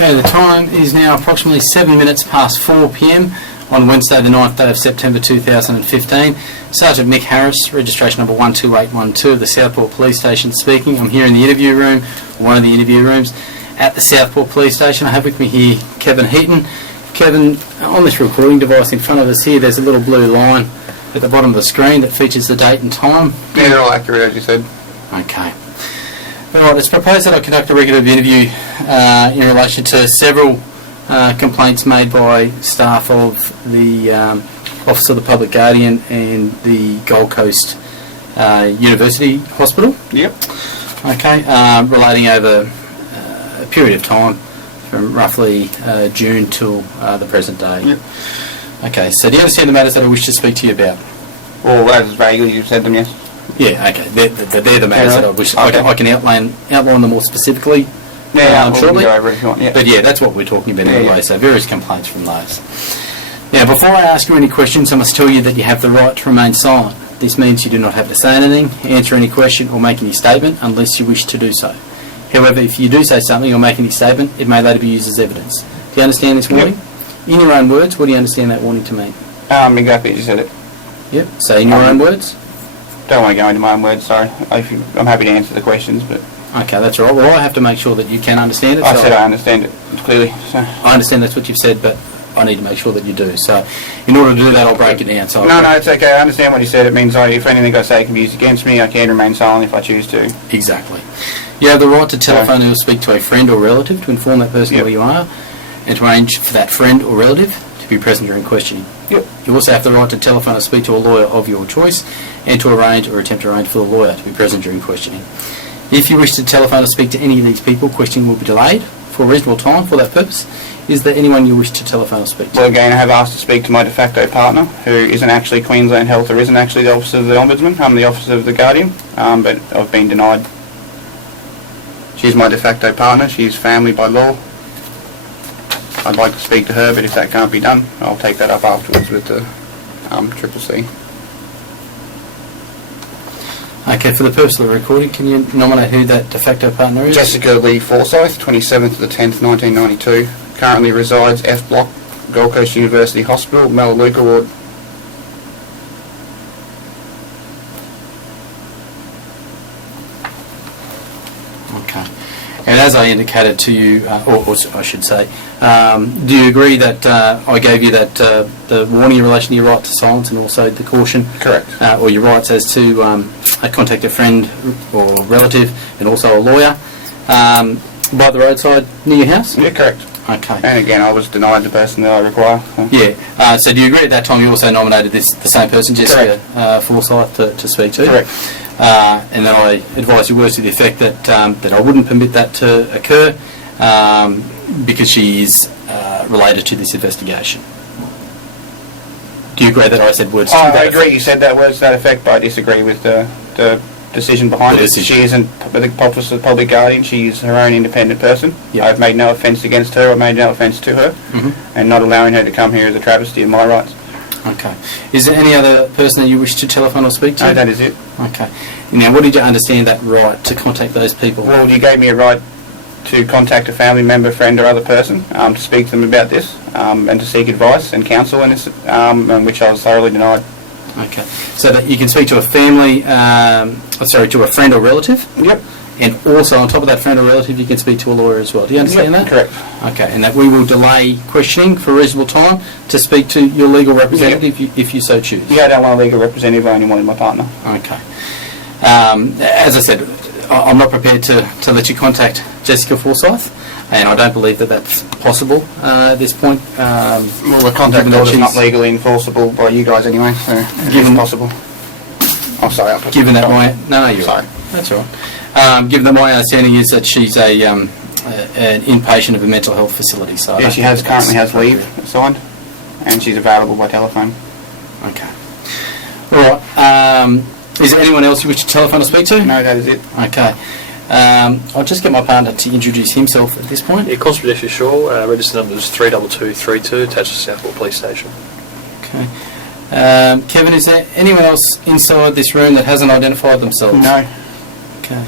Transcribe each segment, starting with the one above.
Okay, the time is now approximately 7 minutes past 4 p.m. on Wednesday the 9th day of September 2015. Sergeant Mick Harris, registration number 12812 of the Southport Police Station speaking. I'm here in the interview room, one of the interview rooms at the Southport Police Station. I have with me here Kevin Heaton. Kevin, on this recording device in front of us here, there's a little blue line at the bottom of the screen that features the date and time. Yeah, they're all accurate, as you said. Okay. Alright, it's proposed that I conduct a regular interview in relation to several complaints made by staff of the Office of the Public Guardian and the Gold Coast University Hospital. Yep. Okay, relating over a period of time from roughly June till the present day. Yep. Okay, so do you understand the matters that I wish to speak to you about? Well, as vaguely you said them, yes. Yeah, okay. They're the matters that I wish. Okay. I can outline them more specifically shortly. Go over if you want, yeah. But yeah, that's what we're talking about anyway. Yeah. So various complaints from those. Now, before I ask you any questions, I must tell you that you have the right to remain silent. This means you do not have to say anything, answer any question, or make any statement unless you wish to do so. However, if you do say something or make any statement, it may later be used as evidence. Do you understand this warning? Yep. In your own words, what do you understand that warning to mean? Exactly as you said it. Yep. So in your own words? Don't want to go into my own words, sorry. I'm happy to answer the questions, but... Okay, that's all right. Well, I have to make sure that you can understand it. I said I understand it clearly. So. I understand that's what you've said, but I need to make sure that you do. So in order to do that, I'll break it down. So No, it's okay. I understand what you said. It means if anything I say can be used against me, I can remain silent if I choose to. Exactly. You have the right to telephone or speak to a friend or relative to inform that person where you are and to arrange for that friend or relative to be present during questioning. Yep. You also have the right to telephone or speak to a lawyer of your choice and to arrange or attempt to arrange for the lawyer to be present during questioning. If you wish to telephone or speak to any of these people, questioning will be delayed for a reasonable time for that purpose. Is there anyone you wish to telephone or speak to? Well, again, I have asked to speak to my de facto partner, who isn't actually Queensland Health or isn't actually the Office of the Ombudsman. I'm the Office of the Guardian, but I've been denied. She's my de facto partner. She's family by law. I'd like to speak to her, but if that can't be done, I'll take that up afterwards with the Triple C. Okay, for the purpose of the recording, can you nominate who that de facto partner is? Jessica Lee Forsyth, 27th of the 10th, 1992. Currently resides F Block, Gold Coast University Hospital, Melaleuca Ward. Okay. And as I indicated to you, or I should say, do you agree that I gave you that the warning in relation to your right to silence and also the caution? Correct. Or your rights as to contact a friend or relative and also a lawyer by the roadside near your house? Yeah, correct. Okay. And again, I was denied the person that I require. So. Yeah. So do you agree at that time you also nominated the same person, Jessica Forsyth, to speak to? Correct. And then I advised you words to the effect that that I wouldn't permit that to occur because she is related to this investigation. Do you agree that I said words to that I agree you said that words to that effect, but I disagree with the decision behind it. She isn't the Office of the Public Guardian. She's her own independent person. Yep. I've made no offence against her. I've made no offence to her. Mm-hmm. And not allowing her to come here is a travesty of my rights. Okay. Is there any other person that you wish to telephone or speak to? No, that is it. Okay. Now, what did you understand that right to contact those people? Well, you gave me a right to contact a family member, friend or other person to speak to them about this and to seek advice and counsel in this, which I was thoroughly denied. Okay. So that you can speak to a family, to a friend or relative? Yep. And also, on top of that friend or relative, you can speak to a lawyer as well. Do you understand that? Correct. Okay, and that we will delay questioning for a reasonable time to speak to your legal representative if you so choose. Yeah, I don't want a legal representative, I only wanted my partner. Okay. As I said, I'm not prepared to let you contact Jessica Forsyth, and I don't believe that that's possible at this point. Well, the contact order is not legally enforceable by you guys anyway, so it's possible. Oh, sorry. Given that my... No, you're sorry. Right. That's all right. Given that my understanding is that she's an inpatient of a mental health facility. So yeah, she currently has leave signed, and she's available by telephone. Okay. All right. Is there anyone else you wish to telephone or speak to? No, that is it. Okay. I'll just get my partner to introduce himself at this point. Yeah, Constable Deputy Shaw, register number is 32232, attached to Southport Police Station. Okay. Kevin, is there anyone else inside this room that hasn't identified themselves? No. Okay.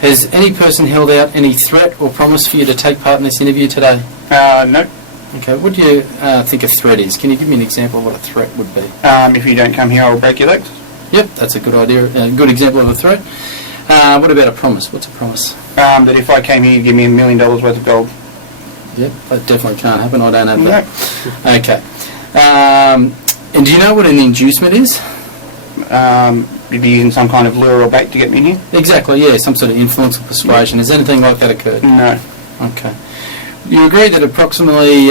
Has any person held out any threat or promise for you to take part in this interview today? No. Okay, what do you think a threat is? Can you give me an example of what a threat would be? If you don't come here, I'll break your legs. Yep, that's a good idea, a good example of a threat. What about a promise? What's a promise? That if I came here, you'd give me $1 million worth of gold. Yep, that definitely can't happen. I don't have No. that. Okay. And do you know what an inducement is? You'd be using some kind of lure or bait to get me in here? Exactly, yeah, some sort of influence or persuasion. Has anything like that occurred? No. Okay. You agree that approximately,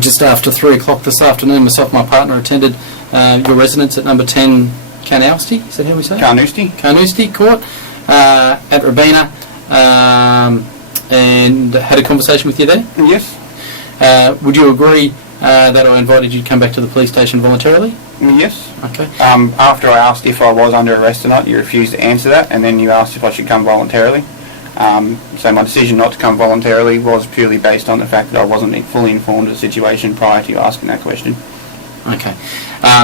just after 3 o'clock this afternoon, myself and my partner attended your residence at number 10 Carnoustie, is that how we say it? Carnoustie Court at Robina, and had a conversation with you there? Yes. Would you agree that I invited you to come back to the police station voluntarily? Yes. Okay. After I asked if I was under arrest or not, you refused to answer that, and then you asked if I should come voluntarily. So my decision not to come voluntarily was purely based on the fact that I wasn't fully informed of the situation prior to you asking that question. Okay.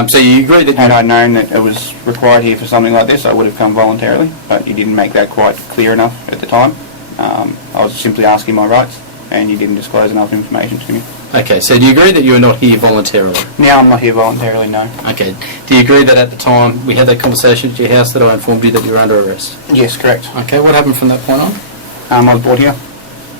So you agree that... Had I known that it was required here for something like this, I would have come voluntarily, but you didn't make that quite clear enough at the time. I was simply asking my rights, and you didn't disclose enough information to me. Okay, so do you agree that you are not here voluntarily? Now I'm not here voluntarily, no. Okay. Do you agree that at the time we had that conversation at your house that I informed you that you were under arrest? Yes, correct. Okay, what happened from that point on? I was brought here.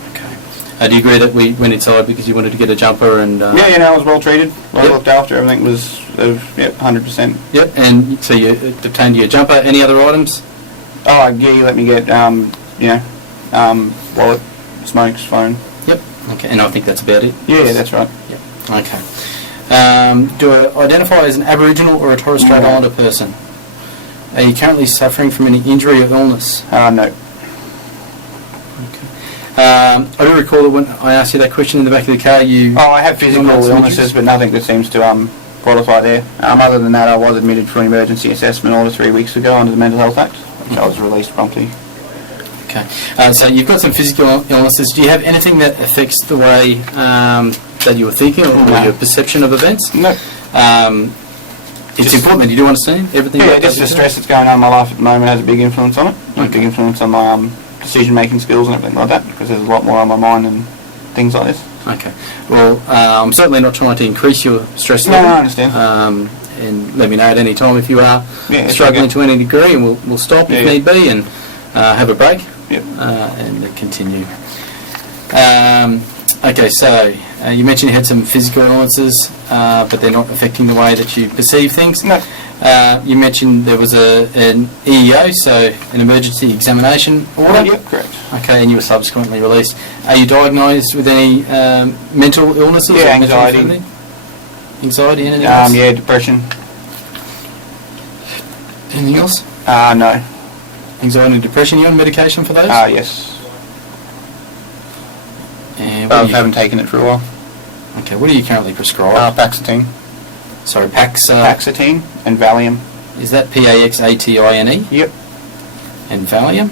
Okay. Do you agree that we went inside because you wanted to get a jumper and... Yeah, no, I was well treated, well Yep. looked after, everything was, 100%. Yep, and so you obtained your jumper. Any other items? Oh, yeah, you let me get, wallet, smokes, phone. Yep. Okay, and I think that's about it? Yeah, that's right. Yep. Okay. Do I identify as an Aboriginal or a Torres Strait No. Islander person? Are you currently suffering from any injury or illness? No. I do recall that when I asked you that question in the back of the car, you... Oh, I have physical Illnesses? illnesses, but nothing that seems to qualify there. Other than that, I was admitted for an emergency assessment order 3 weeks ago under the Mental Health Act, which I was released promptly. Okay. So you've got some physical illnesses. Do you have anything that affects the way that you were thinking or No. your perception of events? No. It's important that you do understand everything. Yeah, about just that the you stress that's going on in my life at the moment has a big influence on it. A Okay. big influence on my decision-making skills and everything like that, because there's a lot more on my mind and things like this. do. Okay. Well, I'm certainly not trying to increase your stress No, level. I understand. And let me know at any time if you are Yeah, struggling sure, to any degree, and we'll stop if Yeah. need be and have a break. Yep. And continue. Okay, so you mentioned you had some physical illnesses, but they're not affecting the way that you perceive things. No. You mentioned there was an EEO, so an emergency examination order. Yep, correct. Okay, and you were subsequently released. Are you diagnosed with any mental illnesses? Yeah, or mental anxiety. infirmity? Anxiety, anything else? Yeah, depression. Anything else? No. Anxiety and depression, you on medication for those? Yes. And I what are you, haven't taken it for a while. okay, what are you currently prescribed? Paxatine. Sorry, Pax. Paxatine and Valium. Is that Paxatine? Yep. And Valium?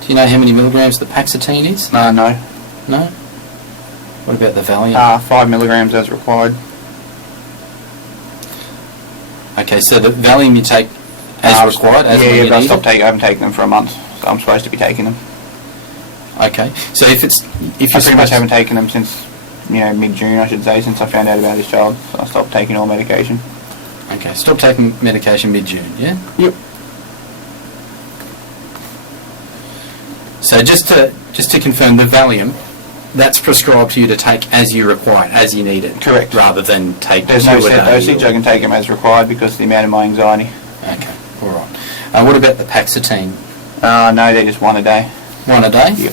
Do you know how many milligrams the Paxatine is? No. No? What about the Valium? 5 milligrams as required. Okay, so the Valium you take as required, as when Yeah, you but need it? I haven't taken them for a month, so I'm supposed to be taking them. Okay, so if I pretty much haven't taken them since, mid-June, I should say, since I found out about his child. So I stopped taking all medication. Okay, stop taking medication mid-June, yeah? Yep. So just to confirm, the Valium, that's prescribed to you to take as you require, as you need it. Correct. Rather than take There's two no a set day dosage. or- I can take them as required because of the amount of my anxiety. Okay, all right. What about the Paxatine? No, they're just one a day. One a day? Yep.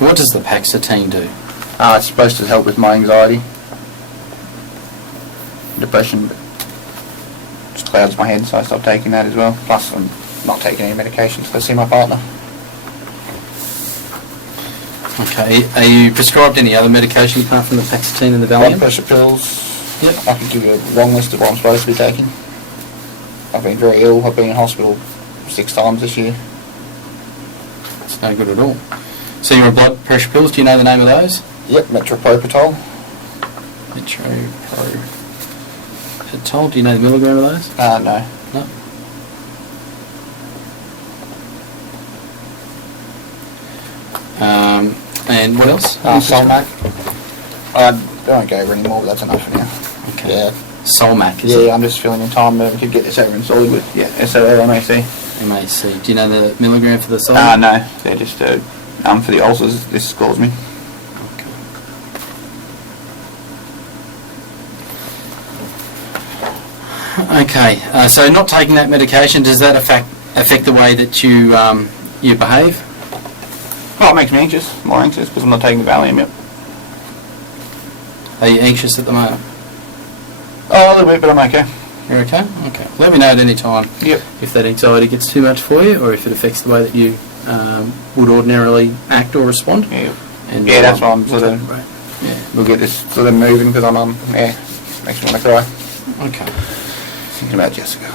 What does the Paxatine do? It's supposed to help with my anxiety, depression, but it just clouds my head, so I stopped taking that as well. Plus, I'm not taking any medications to see my partner. Okay, are you prescribed any other medication apart from the Paxatine and the Blood Valium? pressure pills. Yep. I can give you a long list of what I'm supposed to be taking. I've been very ill. I've been in hospital 6 times this year. It's no good at all. So your blood pressure pills, do you know the name of those? Yep, metropropitol. Metropropitol. told? Do you know the milligram of those? No. No. And what else? Solmac. I don't go over anymore, but that's enough for now. Okay. Yeah. Solmac, is it? Yeah, I'm just filling in time that we could get this over and sorted with. Yeah, SOLMAC. MAC. Do you know the milligram for the Solmac? No, they're just for the ulcers. This calls me. Okay. So not taking that medication, does that affect the way that you behave? Well, it makes me anxious, more anxious, because I'm not taking the Valium yet. Are you anxious at the moment? Oh, a little bit, but I'm okay. You're okay? Okay. Let me know at any time Yep. if that anxiety gets too much for you, or if it affects the way that you would ordinarily act or respond. Yeah. And Yeah, that's why I'm we'll sort take of- a break. Yeah. We'll get this sort of moving, because I'm, makes me want to cry. Okay. Thinking about Jessica.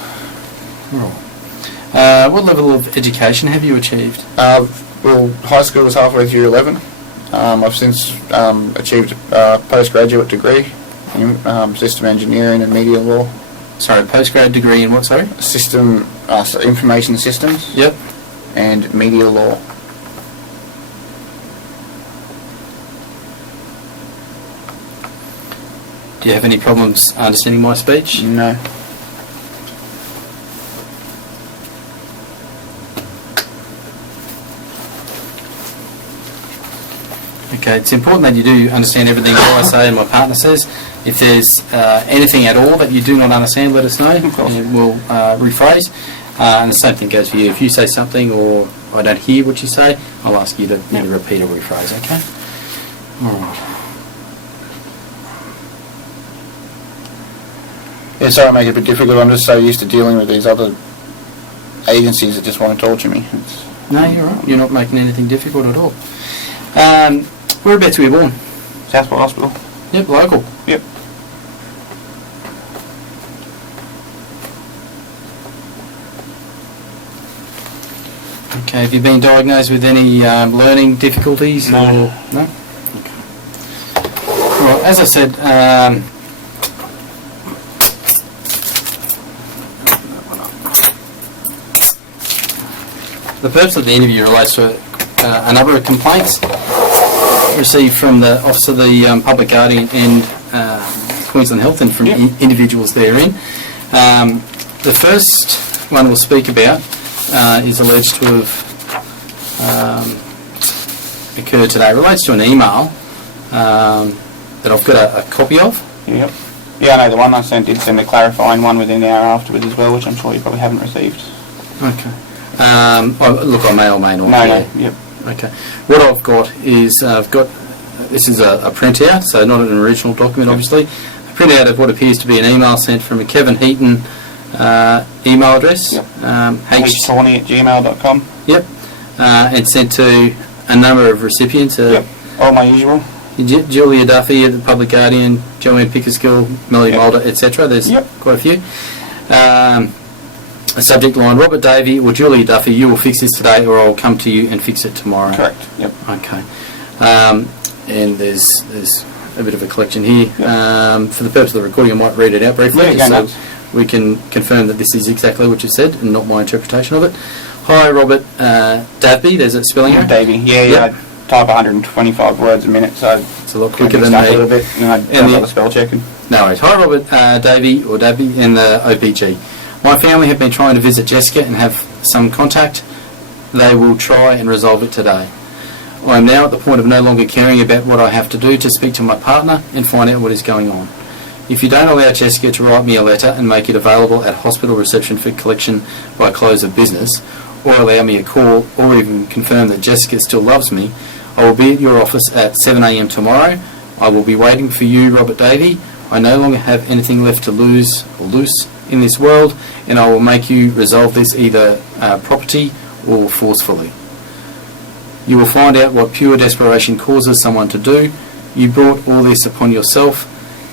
Right. What level of education have you achieved? Well, high school was halfway through year 11. I've since achieved a postgraduate degree in system engineering and media law. Sorry, postgrad degree in what, sorry? Information systems Yep. and media law. Do you have any problems understanding my speech? No. Okay, it's important that you do understand everything that I say and my partner says. If there's anything at all that you do not understand, let us know, Of course. and we'll rephrase. And the same thing goes for you. If you say something or I don't hear what you say, I'll ask you to either repeat or rephrase, okay? All right. Yeah, sorry I make it a bit difficult. I'm just so used to dealing with these other agencies that just want to torture me. No, you're right. You're not making anything difficult at all. Whereabouts were you born? Southport Hospital. Yep, local. Yep. Okay, have you been diagnosed with any learning difficulties? No. Or, no? Okay. Well, as I said, the purpose of the interview relates to a number of complaints received from the Office of the Public Guardian and Queensland Health and from individuals therein. The first one we'll speak about is alleged to have occurred today. It relates to an email that I've got a copy of. Yep. Yeah, I know the one I sent did send a clarifying one within the hour afterwards as well, which I'm sure you probably haven't received. Okay. Well, look, I may or may not. No, yeah. no, yep. Okay. What I've got is this is a printout, so not an original document, obviously. A printout of what appears to be an email sent from a Kevin Heaton email address. Yep. hcorny@gmail.com. Yep. And sent to a number of recipients. Yep. All my usual. Julia Duffy at the Public Guardian, Joanne Pickersgill, Melody Mulder, etc. There's quite a few. A subject line: Robert Davey or Julia Duffy, you will fix this today, or I'll come to you and fix it tomorrow. Correct. Yep. Okay. And there's a bit of a collection here. For the purpose of the recording, I might read it out briefly, Yeah, just go so we can confirm that this is exactly what you said and not my interpretation of it. Hi, Robert Davey. There's a spelling error. Davey. Yeah, Yep. I type 125 words a minute, so It's a lot quicker than a me. little bit, and I don't bother spell checking. No worries. Hi, Robert Davey or Dabby in the OPG. My family have been trying to visit Jessica and have some contact. They will try and resolve it today. I am now at the point of no longer caring about what I have to do to speak to my partner and find out what is going on. If you don't allow Jessica to write me a letter and make it available at hospital reception for collection by close of business, or allow me a call, or even confirm that Jessica still loves me, I will be at your office at 7 a.m. tomorrow. I will be waiting for you, Robert Davey. I no longer have anything left to lose or loose in this world, and I will make you resolve this either property or forcefully. You will find out what pure desperation causes someone to do. You brought all this upon yourself,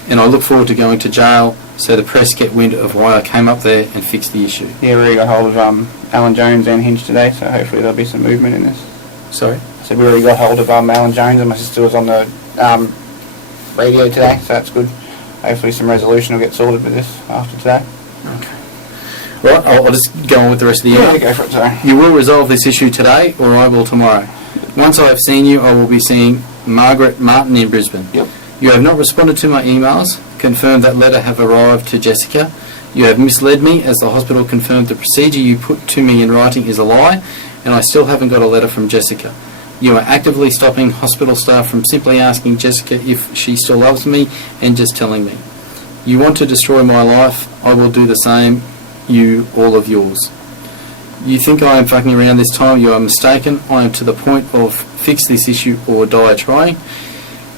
and I look forward to going to jail so the press get wind of why I came up there and fix the issue. Yeah, we already got hold of Alan Jones and Hinge today, so hopefully there'll be some movement in this. Sorry? So we already got hold of Alan Jones, and my sister was on the radio today, so that's good. hopefully some resolution will get sorted with this after today. Okay. Right, I'll just go on with the rest of the email. Yeah, go for it, sorry. You will resolve this issue today, or I will tomorrow. Once I have seen you, I will be seeing Margaret Martin in Brisbane. Yep. You have not responded to my emails. Confirmed that letter have arrived to Jessica. You have misled me, as the hospital confirmed the procedure you put to me in writing is a lie, and I still haven't got a letter from Jessica. You are actively stopping hospital staff from simply asking Jessica if she still loves me and just telling me. You want to destroy my life, I will do the same, you, all of yours. You think I am fucking around this time, you are mistaken. I am to the point of fix this issue or die trying.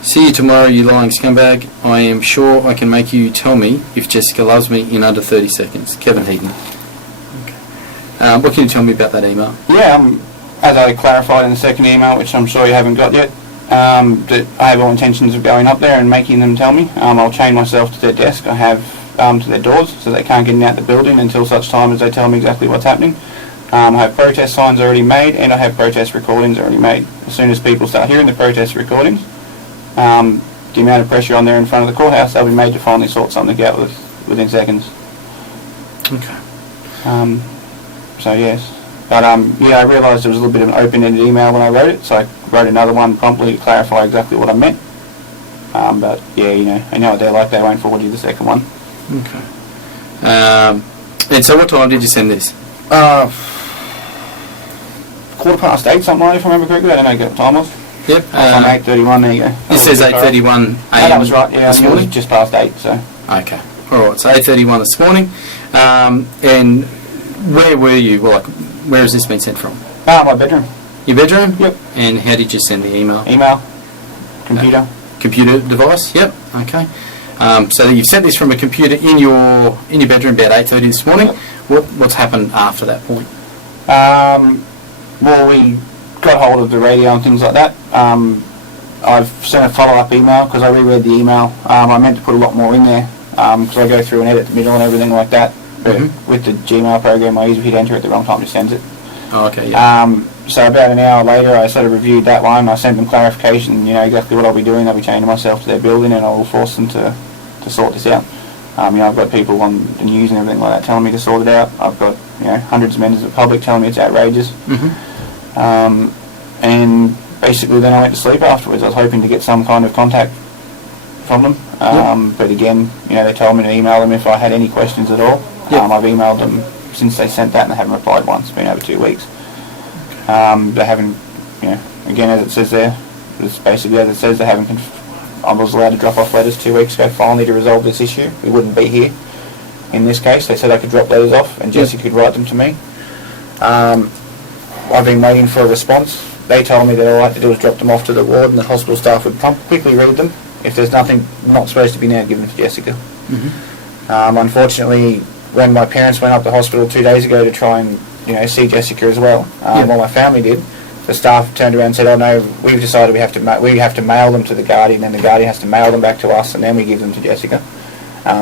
See you tomorrow, you lying scumbag. I am sure I can make you tell me if Jessica loves me in under 30 seconds. Kevin Heaton. Okay. What can you tell me about that email? Yeah, as I clarified in the second email, which I'm sure you haven't got yet, that I have all intentions of going up there and making them tell me. I'll chain myself to their desk. I have to their doors, so they can't get in and out the building until such time as they tell me exactly what's happening. I have protest signs already made, and I have protest recordings already made. As soon as people start hearing the protest recordings, the amount of pressure on there in front of the courthouse, they'll be made to finally sort something out within seconds. Okay. So yes. But yeah, I realised there was a little bit of an open-ended email when I wrote it, so I wrote another one promptly to clarify exactly what I meant. But yeah, you know, I know what they're like, they won't forward you the second one. Okay. And so what time did you send this? 8:15, something like that, if I remember correctly. I don't know what time it was. Yep. On 8:31, there you go. It says 8:31 a.m. That was right, yeah, this it was morning? just past 8, so. Okay. All right, so 8:31 this morning. And where were you? Well, like, where has this been sent from? My bedroom. Your bedroom? Yep. And how did you send the email? Email. Computer. Computer device? Yep. Okay. So you've sent this from a computer in your bedroom about 8:30 this morning. Yep. What's happened after that point? Well, we got hold of the radio and things like that. I've sent a follow-up email because I reread the email. I meant to put a lot more in there because I go through and edit the middle and everything like that. But with the Gmail program I use, if you enter at the wrong time, it sends it. Oh, okay, yeah. So about an hour later, I sort of reviewed that one. I sent them clarification, you know, exactly what I'll be doing. I'll be chaining myself to their building, and I will force them to sort this out. You know, I've got people on the news and everything like that telling me to sort it out. I've got, you know, hundreds of members of the public telling me it's outrageous. And basically then I went to sleep afterwards. I was hoping to get some kind of contact from them. But again, you know, they told me to email them if I had any questions at all. I've emailed them since they sent that and they haven't replied once. It's been over 2 weeks. They haven't, you know, again, as it says there, it's basically as it says, they haven't I was allowed to drop off letters 2 weeks ago finally to resolve this issue. We wouldn't be here in this case. They said I could drop letters off and Jessica could write them to me. I've been waiting for a response. They told me that all I had to do was drop them off to the ward and the hospital staff would quickly read them. If there's nothing not supposed to be there, give them to Jessica. Unfortunately, when my parents went up to hospital 2 days ago to try and, you know, see Jessica as well, well, my family did, the staff turned around and said, oh no, we've decided we have to mail them to the Guardian, and the Guardian has to mail them back to us, and then we give them to Jessica,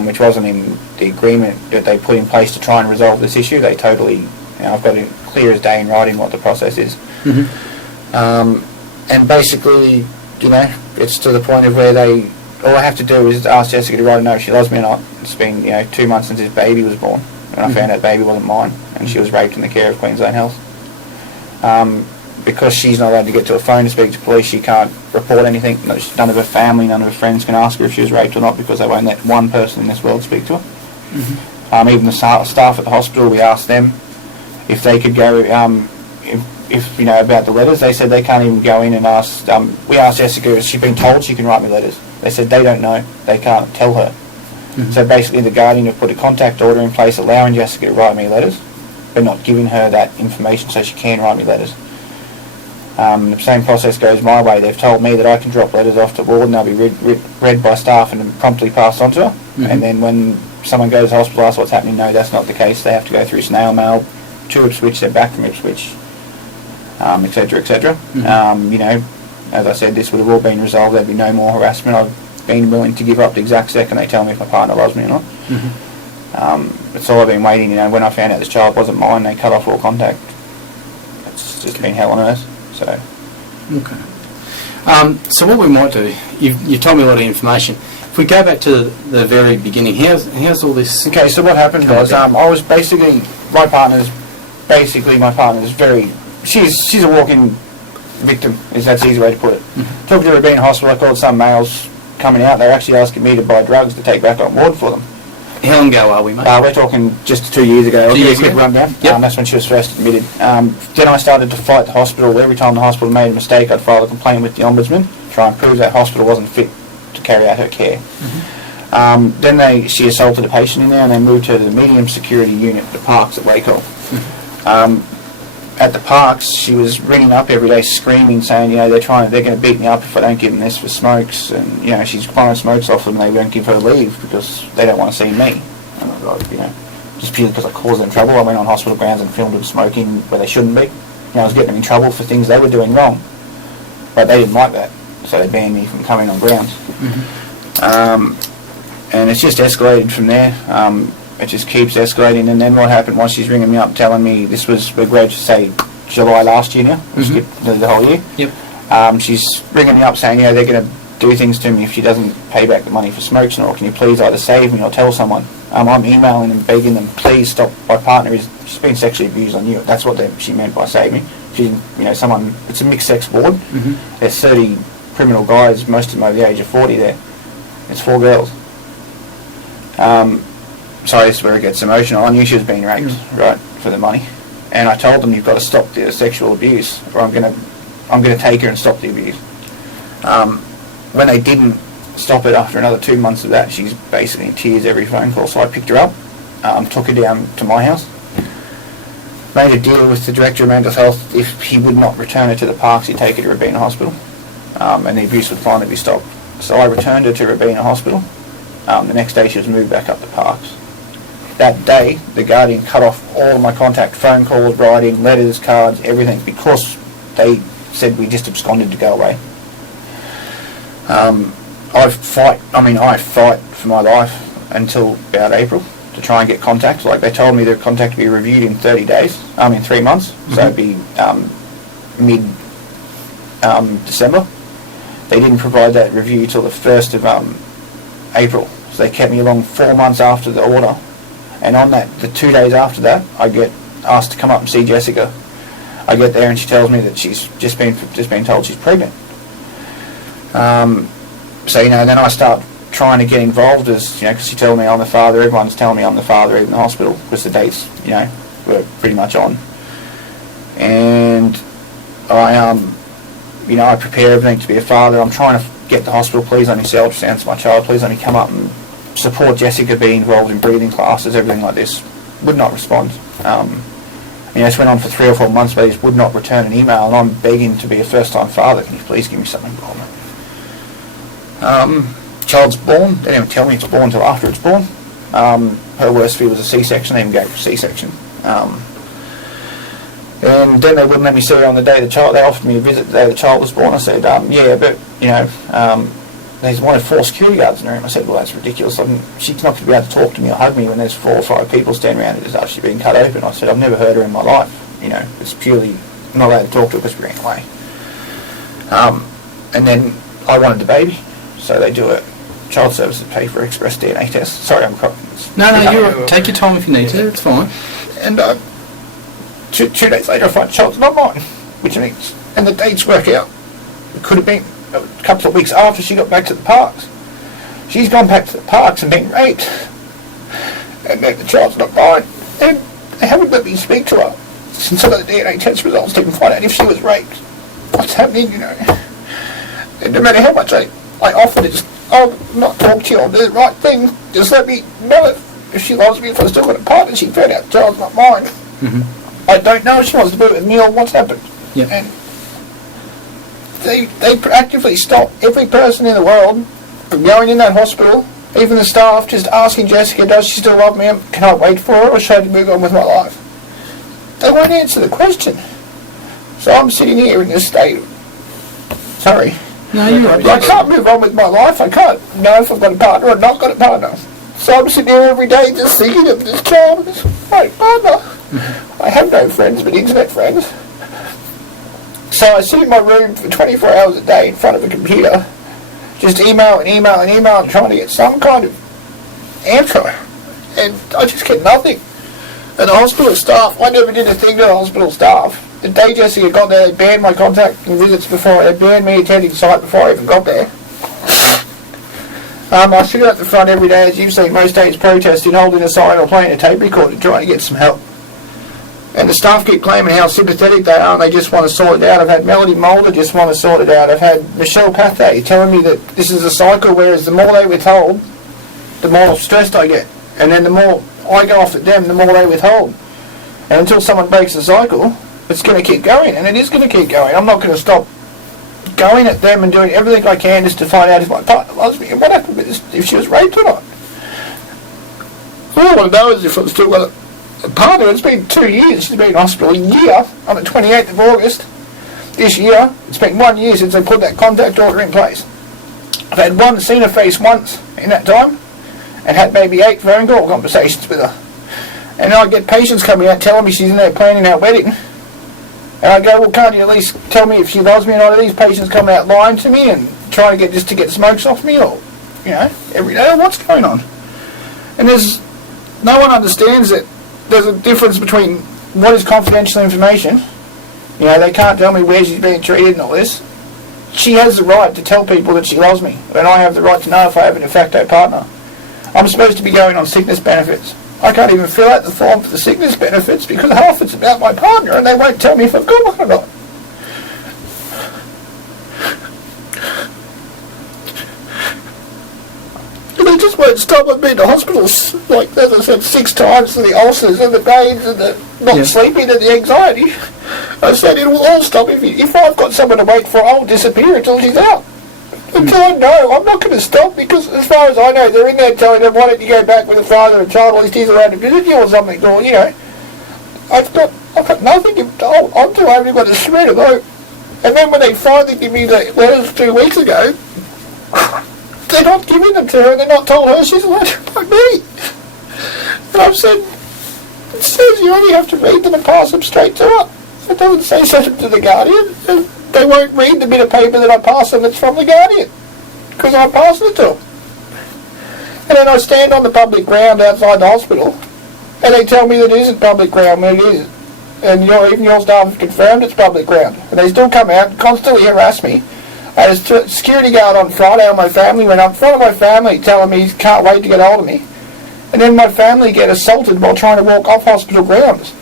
which wasn't in the agreement that they put in place to try and resolve this issue. They totally, you know, I've got it clear as day in writing what the process is. And basically, you know, it's to the point of where all I have to do is ask Jessica to write a note if she loves me or not. It's been, you know, 2 months since this baby was born, and I found out the baby wasn't mine, and she was raped in the care of QLD Health. Because she's not allowed to get to a phone to speak to police, she can't report anything. None of her family, none of her friends can ask her if she was raped or not, because they won't let one person in this world speak to her. Even the staff at the hospital, we asked them if they could go, if you know, about the letters. They said they can't even go in and ask. We asked Jessica, has she been told she can write me letters? They said they don't know, they can't tell her. So basically the Guardian have put a contact order in place allowing Jessica to write me letters, but not giving her that information so she can write me letters. The same process goes my way. They've told me that I can drop letters off to ward and they'll be read by staff and promptly passed on to her. And then when someone goes to hospital, asks what's happening, no, that's not the case. They have to go through snail mail to Ipswich, they're back from Ipswich, etc., etc. You know, as I said, this would have all been resolved. There'd be no more harassment. I've been willing to give up the exact second they tell me if my partner loves me or not. It's all I've been waiting. You know, when I found out this child wasn't mine, they cut off all contact. It's just been hell on earth. So. Okay. So what we might do, you've told me a lot of information. If we go back to the very beginning, how's all this? Okay, so what happened was, I was basically, my partner's very, she's a walking victim, that's the easy way to put it. Took her to Rabina Hospital, I called some males coming out, they were actually asking me to buy drugs to take back on board for them. How long ago are we, mate? We're talking just 2 years ago. I'll give you a quick rundown. Yep. That's when she was first admitted. Then I started to fight the hospital. Every time the hospital made a mistake, I'd file a complaint with the Ombudsman, try and prove that hospital wasn't fit to carry out her care. Then she assaulted a patient in there, and they moved her to the medium security unit at the Parks at Waco. At the Parks, she was ringing up every day screaming, saying, they're going to beat me up if I don't give them this for smokes, and she's buying smokes off them and they won't give her leave because they don't want to see me. And I was like, just purely because I caused them trouble. I went on hospital grounds and filmed them smoking where they shouldn't be. I was getting them in trouble for things they were doing wrong, but they didn't like that, so they banned me from coming on grounds. And it's just escalated from there. It just keeps escalating, and then what happened was she's ringing me up telling me we're going to say July last year now, skipped the whole year. Yep. She's ringing me up saying, they're going to do things to me if she doesn't pay back the money for smokes, or can you please either save me or tell someone. I'm emailing them, begging them, please stop. My partner she's been sexually abused on you. That's what she meant by save me. Someone, it's a mixed sex ward. There's 30 criminal guys, most of them over the age of 40 there. It's 4 girls. Sorry, this is where it gets emotional. I knew she was being raped, right, for the money, and I told them, you've got to stop the sexual abuse, or I'm going to take her and stop the abuse. When they didn't stop it after another 2 months of that, she's basically in tears every phone call. So I picked her up, took her down to my house, made a deal with the Director of Mental Health. If he would not return her to the Parks, he'd take her to Rabina Hospital, and the abuse would finally be stopped. So I returned her to Rabina Hospital. The next day she was moved back up to Parks. That day, the Guardian cut off all of my contact, phone calls, writing, letters, cards, everything, because they said we just absconded to go away. I fight for my life until about April to try and get contact. Like, they told me their contact would be reviewed in 3 months, so it'd be mid-December. They didn't provide that review till the 1st of April, so they kept me along 4 months after the order. And on the 2 days after that, I get asked to come up and see Jessica. I get there and she tells me that she's just been told she's pregnant. So then I start trying to get involved, as because she told me I'm the father. Everyone's telling me I'm the father, even the hospital, because the dates were pretty much on. And I prepare everything to be a father. I'm trying to get the hospital, please let me see ultrasounds of my child, please let me come up and support Jessica, be involved in breathing classes, everything like this. Would not respond. This went on for 3 or 4 months, but he just would not return an email, and I'm begging to be a first-time father. Can you please give me something? Child's born. They didn't even tell me it's born until after it's born. Her worst fear was a C-section. They even go for C-section. And then they wouldn't let me see her on the day the child. They offered me a visit the day the child was born. I said, they wanted 4 security guards in the room. I said, well, that's ridiculous. She's not going to be able to talk to me or hug me when there's 4 or 5 people standing around and just after she's been cut open. I said, I've never heard her in my life. It's purely, I'm not allowed to talk to her because we're going away. And then I wanted the baby, so they do a child services pay for express DNA test. Sorry, I'm cropping this. No, take your time if you need to. It's fine. And 2 days later, I find the child's not mine, which means, and the dates work out. It could have been a couple of weeks after she got back to the Parks. She's gone back to the Parks and been raped, and then the child's not mine, and they haven't let me speak to her since I got the DNA test results to even find out if she was raped. What's happening, And no matter how much I offer to just, not talk to you, I'll do the right thing, just let me know if she loves me, if I still got a partner. She found out the child's not mine. I don't know if she wants to be with me or what's happened. Yep. And they actively stop every person in the world from going in that hospital, even the staff, just asking Jessica, does she still love me? Can I wait for her, or should I move on with my life? They won't answer the question. So I'm sitting here in this state. Sorry. No, you're right. I can't move on with my life. I can't know if I've got a partner or not got a partner. So I'm sitting here every day just thinking of this child, this my partner. I have no friends but internet friends. So I sit in my room for 24 hours a day in front of a computer, just email and trying to get some kind of answer. And I just get nothing. And the hospital staff, I never did a thing to the hospital staff. The day Jessica got there, they banned my contact and visits before, they banned me attending site before I even got there. I sit at the front every day, as you've seen, most days protesting, holding a sign or playing a tape recorder, trying to get some help. And the staff keep claiming how sympathetic they are and they just want to sort it out. I've had Melody Mulder just want to sort it out. I've had Michelle Pathé telling me that this is a cycle, whereas the more they withhold, the more stressed I get. And then the more I go off at them, the more they withhold. And until someone breaks the cycle, it's going to keep going. And it is going to keep going. I'm not going to stop going at them and doing everything I can just to find out if my partner loves me and what happened with this, if she was raped or not. All I want to know is if I've still got a partner. It's been 2 years. She's been in hospital a year on the 28th of August this year. It's been 1 year since they put that contact order in place. I've seen her face once in that time and had maybe 8 phone call conversations with her. And I get patients coming out telling me she's in there planning our wedding. And I go, well, can't you at least tell me if she loves me or not? Are these patients coming out lying to me and trying to get smokes off me, or, every day? What's going on? And no one understands that there's a difference between what is confidential information. They can't tell me where she's being treated and all this. She has the right to tell people that she loves me, and I have the right to know if I have a de facto partner. I'm supposed to be going on sickness benefits. I can't even fill out the form for the sickness benefits because half it's about my partner and they won't tell me if I've got one or not. And they just won't stop. I've been to hospitals, like as I said, 6 times for the ulcers and the pains and the not sleeping and the anxiety. I said it will all stop if I've got someone to wait for. I'll disappear until she's out. Until I know, I'm not going to stop, because as far as I know, they're in there telling them, why don't you go back with a father and child, at least he's around to visit you or something, or, I've got nothing to hold on to. I haven't got a shred of hope. And then when they finally give me the letters 2 weeks ago, they're not giving them to her, and they're not told her she's allowed to like me. And I've said, it says you only have to read them and pass them straight to her. It doesn't say send them to the Guardian. They won't read the bit of paper that I pass them that's from the Guardian, because I passed it to them. And then I stand on the public ground outside the hospital, and they tell me that it isn't public ground when it is. And even your staff have confirmed it's public ground. And they still come out and constantly harass me. I had a security guard on Friday, and my family went up in front of my family telling me he can't wait to get hold of me. And then my family get assaulted while trying to walk off hospital grounds.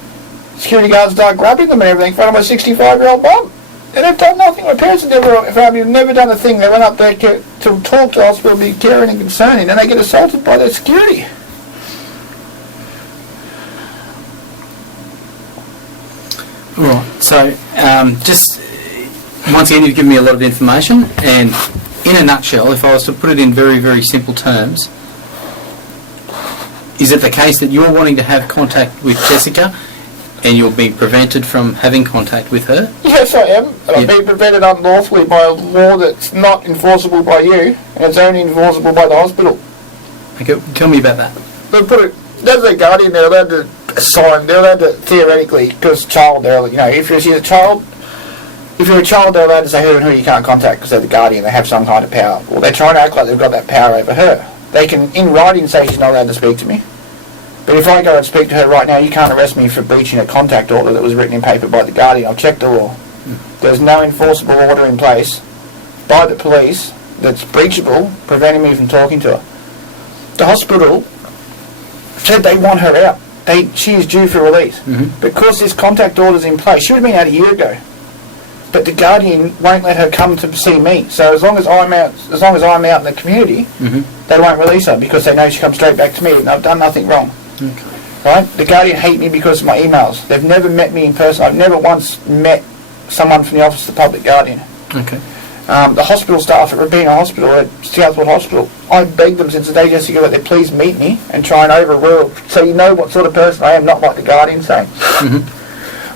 Security guards start grabbing them and everything in front of my 65-year-old mum. And they've done nothing. My parents have never done a thing. They went up there to talk to the hospital, be caring and concerning, and they get assaulted by their security. Right, so just once again, you've given me a lot of information, and in a nutshell, if I was to put it in very, very simple terms, is it the case that you're wanting to have contact with Jessica and you're being prevented from having contact with her? Yes, I am. And I'm being prevented unlawfully by a law that's not enforceable by you, and it's only enforceable by the hospital. Okay, tell me about that. They put it, there's a guardian, they're allowed to assign, they're allowed to, theoretically, because child, if you're a child, they're allowed to say who and who you can't contact because they're the guardian, they have some kind of power. Well, they're trying to act like they've got that power over her. They can, in writing, say she's not allowed to speak to me. But if I go and speak to her right now, you can't arrest me for breaching a contact order that was written in paper by the Guardian. I've checked the law. There's no enforceable order in place by the police that's breachable, preventing me from talking to her. The hospital said they want her out. She is due for release. Because this contact order's in place, she would have been out a year ago. But the Guardian won't let her come to see me. So as long as I'm out in the community, they won't release her because they know she comes straight back to me and I've done nothing wrong. Okay. Right? The Guardian hate me because of my emails. They've never met me in person. I've never once met someone from the Office of the Public Guardian. Okay. The hospital staff at Robina Hospital, at Southport Hospital, I begged them since the day Jessica that they please meet me and try and overrule, so you know what sort of person I am, not like the Guardian saying.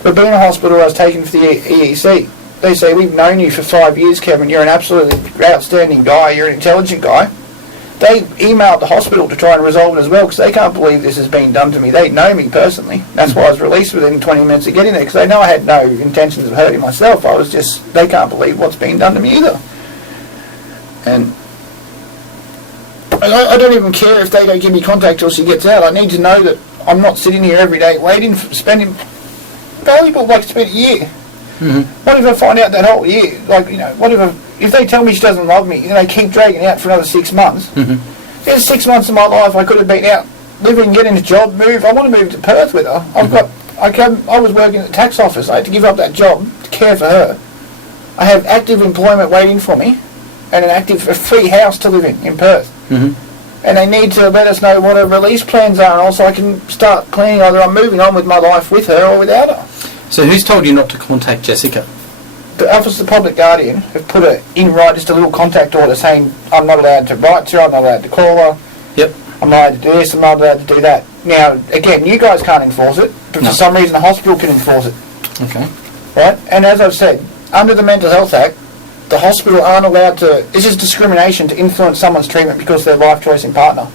Robina Hospital, I was taken for the EEC. They say, we've known you for 5 years, Kevin. You're an absolutely outstanding guy. You're an intelligent guy. they emailed the hospital to try and resolve it as well because they can't believe this has been done to me. They know me personally. That's why I was released within 20 minutes of getting there because they know I had no intentions of hurting myself. I was just, they can't believe what's been done to me either. And I don't even care if they don't give me contact till she gets out. I need to know that I'm not sitting here every day waiting, spending valuable, like spend a year. What if I find out that whole year? Like, you know, what if they tell me she doesn't love me and they keep dragging out for another 6 months? There's 6 months of my life I could have been out living, getting a job, move. I want to move to Perth with her. I was working at the tax office. I had to give up that job to care for her. I have active employment waiting for me and a free house to live in Perth. And they need to let us know what her release plans are, and also I can start planning either I'm moving on with my life with her or without her. So who's told you not to contact Jessica? The Office of the Public Guardian have put in writing just a little contact order saying I'm not allowed to write to her, I'm not allowed to call her, Yep. I'm not allowed to do this, I'm not allowed to do that. Now, again, you guys can't enforce it, but No. for some reason the hospital can enforce it. Okay. Right? And as I've said, under the Mental Health Act, the hospital aren't allowed to, this is discrimination to influence someone's treatment because of their life choosing partner.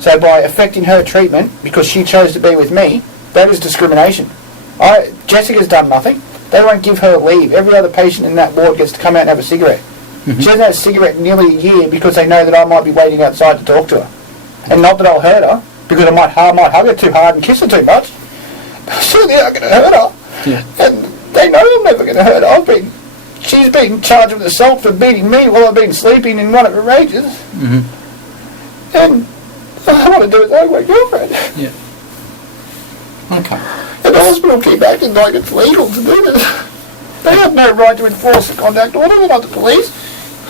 So by affecting her treatment because she chose to be with me, that is discrimination. Jessica's done nothing. They won't give her leave. Every other patient in that ward gets to come out and have a cigarette. She hasn't had a cigarette in nearly a year because they know that I might be waiting outside to talk to her. And not that I'll hurt her, because I might hug her too hard and kiss her too much. Certainly not going to hurt her. Yeah. And they know I'm never going to hurt her. She's been charged with assault for beating me while I've been sleeping in one of her rages. And I want to do it like my girlfriend. Yeah. Okay. And the hospital keep acting like it's legal to do this. They have no right to enforce the contact order. They're not the police.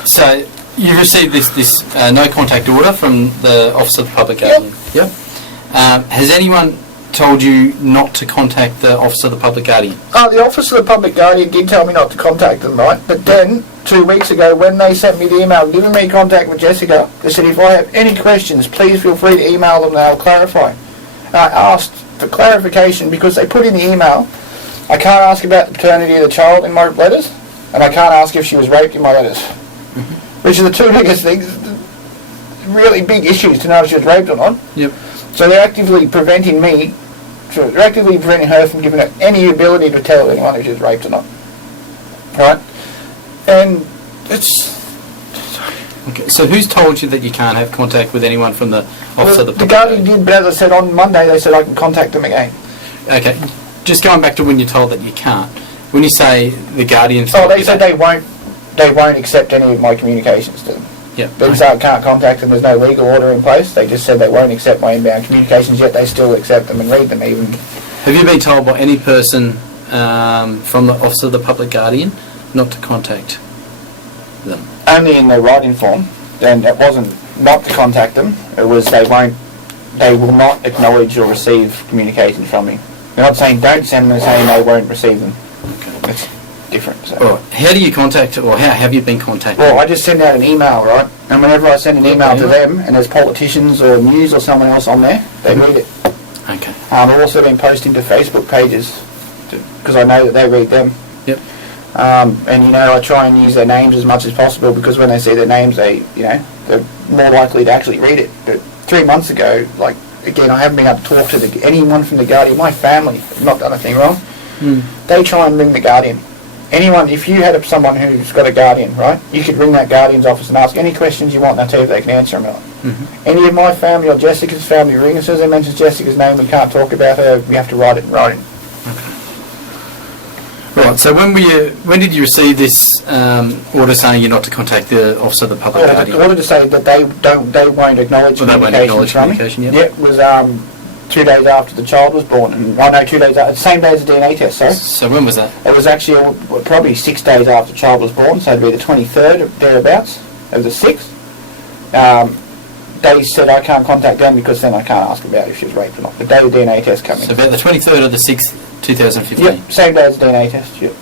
So you received this no contact order from the Office of the Public Guardian. Yep. Has anyone told you not to contact the Office of the Public Guardian? The Office of the Public Guardian did tell me not to contact them, right? But then, 2 weeks ago, when they sent me the email giving me contact with Jessica, they said if I have any questions, please feel free to email them and they'll clarify. And I asked for clarification because they put in the email, I can't ask about the paternity of the child in my letters, and I can't ask if she was raped in my letters. Which are the two biggest things, really big issues to know if she was raped or not. Yep. So they're actively preventing me, they're actively preventing her from giving her any ability to tell anyone if she's raped or not. Right? And it's... Okay. So who's told you that you can't have contact with anyone from the Office of the The Public Guardian did, but as I said, on Monday they said I can contact them again. Okay. Just going back to when you're told that you can't. When you say the Guardian... They said they won't accept any of my communications to them. Yep. They say I can't contact them, there's no legal order in place. They just said they won't accept my inbound communications, yet they still accept them and read them even. Have you been told by any person from the Office of the Public Guardian not to contact them? Only in their writing form, and it wasn't not to contact them, it was they will not acknowledge or receive communications from me. They're not saying don't send them, they're saying they won't receive them. Okay. It's different. So. All right. How do you contact, or how have you been contacted? Well, I just send out an email, right? And whenever I send an email to them, and there's politicians or news or someone else on there, they read it. Okay. I've also been posting to Facebook pages, because I know that they read them. Yep. And, you know, I try and use their names as much as possible, because when they see their names, they're more likely to actually read it. But 3 months ago, like, again, I haven't been able to talk to anyone from the Guardian. My family have not done anything wrong. They try and ring the Guardian. Anyone, if you had someone who's got a Guardian, right, you could ring that Guardian's office and ask any questions you want, and they'll tell you if they can answer them or not. Any of my family or Jessica's family ring, as soon as they mention Jessica's name, we can't talk about her, we have to write it in writing. Right, so when did you receive this order saying you're not to contact the Office of the Public Guardian? I wanted to say that they won't acknowledge Well, they won't acknowledge communication, from me. Yeah, it was 2 days after the child was born, and 2 days after, same day as the DNA test, sorry. So when was that? It was actually probably 6 days after the child was born, so it'd be the 23rd, thereabouts, of the 6th. They said I can't contact them because then I can't ask about if she was raped or not. The day the DNA test coming. So about the 23rd of the 6th, 2015? Yep, same day as the DNA test, yep.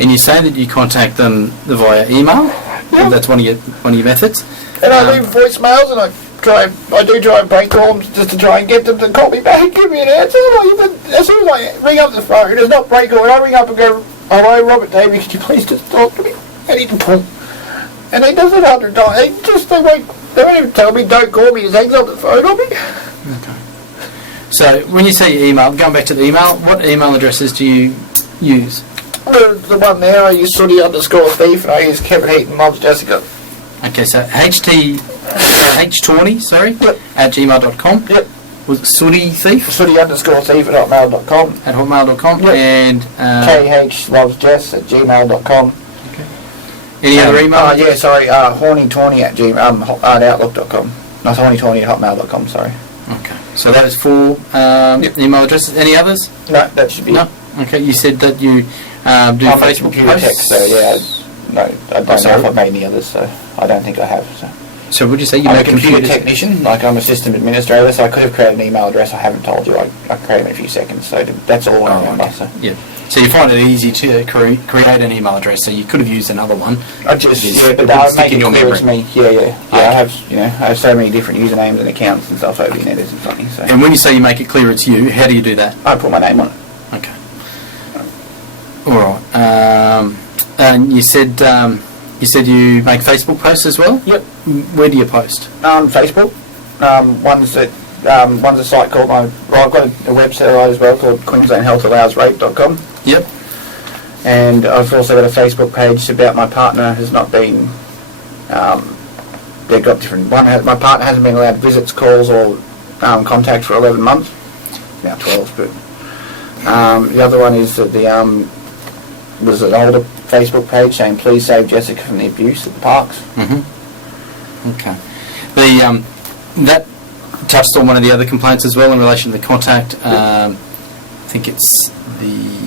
And you say that you contact them via email? Yeah. That's one of your methods? And I leave voicemails and I I do try and prank call them just to try and get them to call me back and give me an answer. But as soon as I ring up the phone, it's not prank calling. I ring up and go, "Hello, Robert Davey, could you please just talk to me?" And he pull. And he does it 100 times. They won't even tell me, "Don't call me." He hangs up the phone on me. Okay. So when you say email, going back to the email, what email addresses do you use? The one now, I use Sooty_thief, and I use Kevin Heaton, Mum's Jessica. Okay, so H20, sorry, Yep. at gmail.com. Yep. Was it Sooty Thief? Sooty_thief at hotmail.com. At hotmail.com. Yep. And KHlovesJess at gmail.com. any other email? Horny20 at outlook.com. Not horny20 at hotmail.com, sorry. Okay, so that is 4 email addresses. Any others? No, that should be No? Okay, you said that you do I'm a Facebook computer posts? text, so yeah, no, I don't know sorry? if I've made any others, so I don't think I have. So would you say you I'm a make computer computers? technician, like I'm a system administrator, so I could have created an email address. I haven't told you. I created it in a few seconds, so that's all I remember. okay. So. Yeah. So you find it easy to create an email address, so you could have used another one. I just, It but wouldn't they'll stick make in it your clear to memory. me. Yeah. I Okay. have so many different usernames and accounts and stuff over the net, isn't funny. So And when you say you make it clear it's you, how do you do that? I put my name on it. Okay. All right. And you said you make Facebook posts as well. Yep. Where do you post? Facebook. One's a site called I've got a website as well called QueenslandHealthAllowsRape.com. Yep. And I've also got a Facebook page about my partner has not been. They've got different. My partner hasn't been allowed visits, calls, or contact for 11 months. Now 12, but the other one is that was an older Facebook page saying please save Jessica from the abuse at the parks. Mm-hmm. Okay. The that touched on one of the other complaints as well in relation to the contact. I think it's the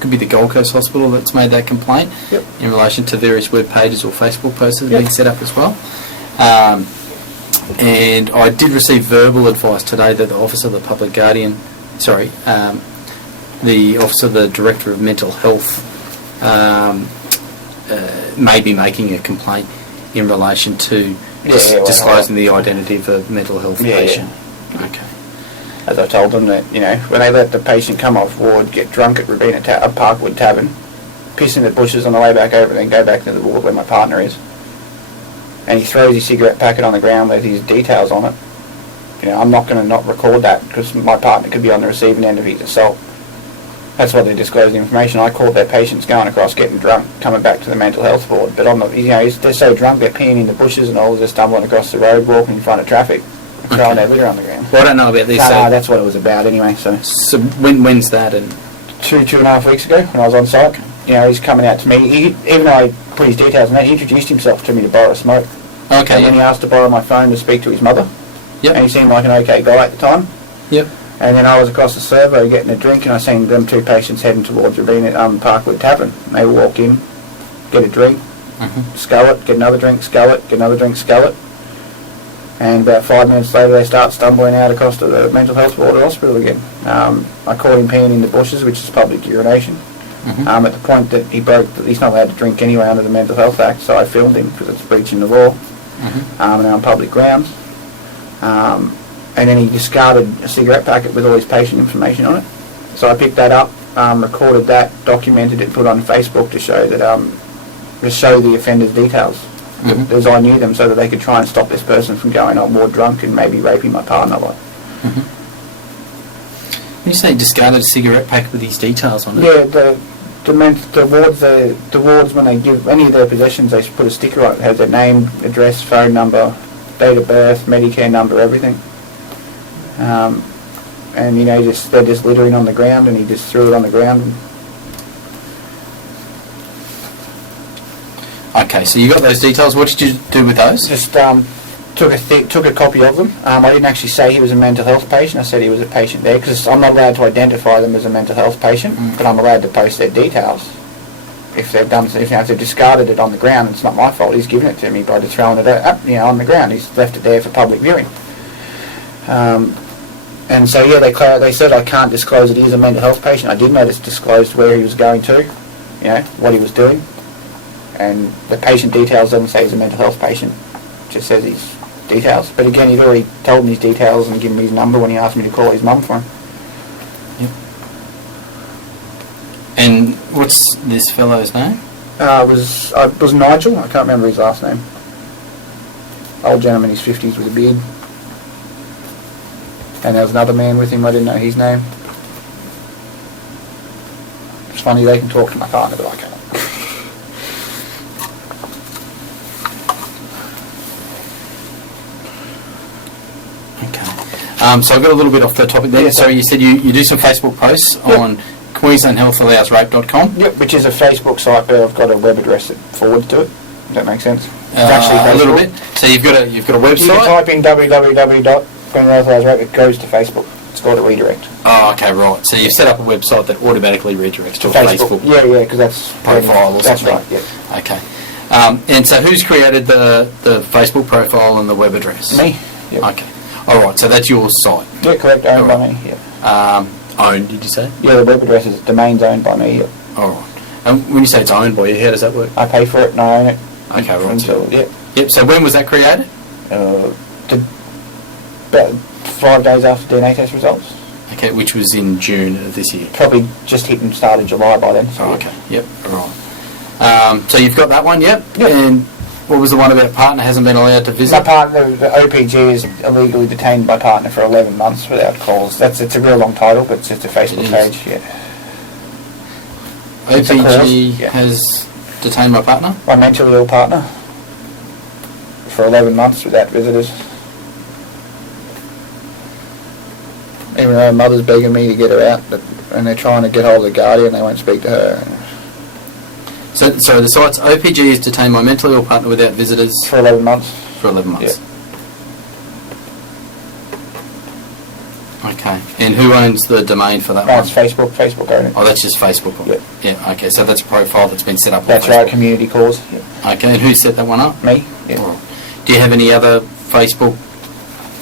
could be the Gold Coast Hospital that's made that complaint. Yep. In relation to various web pages or Facebook posts that have been set up as well. And I did receive verbal advice today that the Office of the Public Guardian, the Office of the Director of Mental Health may be making a complaint in relation to disclosing the identity of a mental health patient. Okay. As I told them that, when they let the patient come off ward, get drunk at Robina Parkwood Tavern, piss in the bushes on the way back over, then go back to the ward where my partner is, and he throws his cigarette packet on the ground with his details on it, I'm not going to not record that because my partner could be on the receiving end of his assault. That's why they disclosed the information. I caught their patients going across, getting drunk, coming back to the mental health ward. But they're so drunk, they're peeing in the bushes and all, they're stumbling across the road, walking in front of traffic, and throwing their litter on the ground. Well, I don't know about this. That's what it was about anyway. So when's that? And 2.5 weeks ago when I was on site, he's coming out to me. Even though I put his details on that, he introduced himself to me to borrow a smoke. Okay. And then he asked to borrow my phone to speak to his mother. Yep. And he seemed like an okay guy at the time. Yep. And then I was across the servo getting a drink, and I seen them two patients heading towards Robina Parkwood Tavern. They walk in, get a drink, scull it, get another drink, scull it, get another drink, scull it. And about 5 minutes later, they start stumbling out across to the mental health ward at hospital again. I caught him peeing in the bushes, which is public urination. At the point that he's not allowed to drink anyway under the Mental Health Act, so I filmed him because it's breaching the law. And on public grounds. And then he discarded a cigarette packet with all his patient information on it. So I picked that up, recorded that, documented it, put it on Facebook to show that to show the offender's details, as I knew them, so that they could try and stop this person from going on more drunk and maybe raping my partner. When you say discarded a cigarette packet with his details on it? Yeah, the wards when they give any of their possessions, they put a sticker on it. It has their name, address, phone number, date of birth, Medicare number, everything. And they're just littering on the ground, and he just threw it on the ground. Okay, so you got those details. What did you do with those? Just took a copy of them. I didn't actually say he was a mental health patient. I said he was a patient there because I'm not allowed to identify them as a mental health patient, but I'm allowed to post their details. If they've discarded it on the ground, it's not my fault. He's given it to me by just throwing it up, on the ground. He's left it there for public viewing. And so they said I can't disclose that he is a mental health patient. I did notice disclosed where he was going to, what he was doing, and the patient details doesn't say he's a mental health patient. just says his details. But again, he'd already told me his details and given me his number when he asked me to call his mum for him. And what's this fellow's name? Was Nigel. I can't remember his last name. Old gentleman in his 50s with a beard. And there was another man with him, I didn't know his name. It's funny, they can talk to my partner, but I can't. Okay. So I got a little bit off the topic there. Yes, So you said you do some Facebook posts on QueenslandHealthAllowsRape.com. Yep, which is a Facebook site, but I've got a web address that forwards to it. Does that make sense? It's A little bit. So you've got a You can website. type in www.QueenslandHealthAllowsRape, it goes to Facebook. It's got a redirect. Oh, okay, right. So you've set up a website that automatically redirects to a Facebook Yeah, because that's profile or that's something. right, yeah. Okay. And so who's created the Facebook profile and the web address? Me? Yep. Okay. All right. So that's your site. Yeah, correct, owned by me, yeah. Owned, did you say? Yeah, the web address is domain's owned by me, yeah. All right. And when you say it's owned by you, how does that work? I pay for it and I own it. Okay, right. Until, yeah. Yep. So when was that created? About 5 days after DNA test results. Okay, which was in June of this year. Probably just hit and started July by then. So Oh, okay. Yep. All right. So you've got that one, yep. Yep. And what was the one about partner hasn't been allowed to visit? My partner, the OPG, is illegally detained my partner for 11 months without cause. It's a real long title, but it's just a Facebook It is. page. Yeah. It's a OPG cause, yeah. has detained my partner. My mentally ill partner for 11 months without visitors. Even though her mother's begging me to get her out, and they're trying to get hold of the guardian, they won't speak to her. So the site's OPG has detained my mentally ill partner without visitors For 11 months. for 11 months. Okay. And who owns the domain for that No, one? it's Facebook. Facebook own it. Oh, that's just Facebook. Yeah. Yeah. Okay. So that's a profile that's been set up. on That's Facebook. right, community cause. Yeah. Okay. And who set that one up? Me. Yeah. All right. Do you have any other Facebook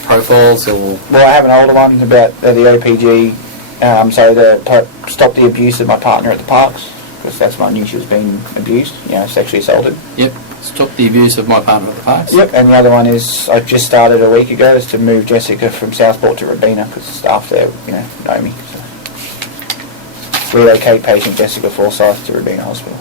profiles or? Well, I have an older one about the OPG, so to stop the abuse of my partner at the parks, because that's when I knew she was being abused, sexually assaulted. Yep. Stop the abuse of my partner at the parks. Yep, and the other one is, I just started a week ago, is to move Jessica from Southport to Robina, because staff there, know me. So. Relocate patient Jessica Forsyth to Robina Hospital.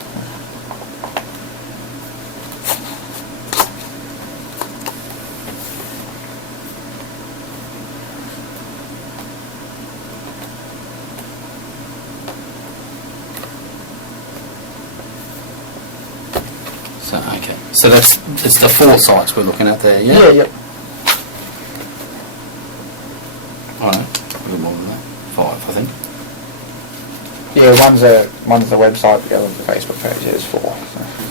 So okay. So it's the 4 sites we're looking at there. Yeah. Yeah, yep. I don't know. A little more than that. 5, I think. Yeah, one's the website, the other's the Facebook page. There's 4. So.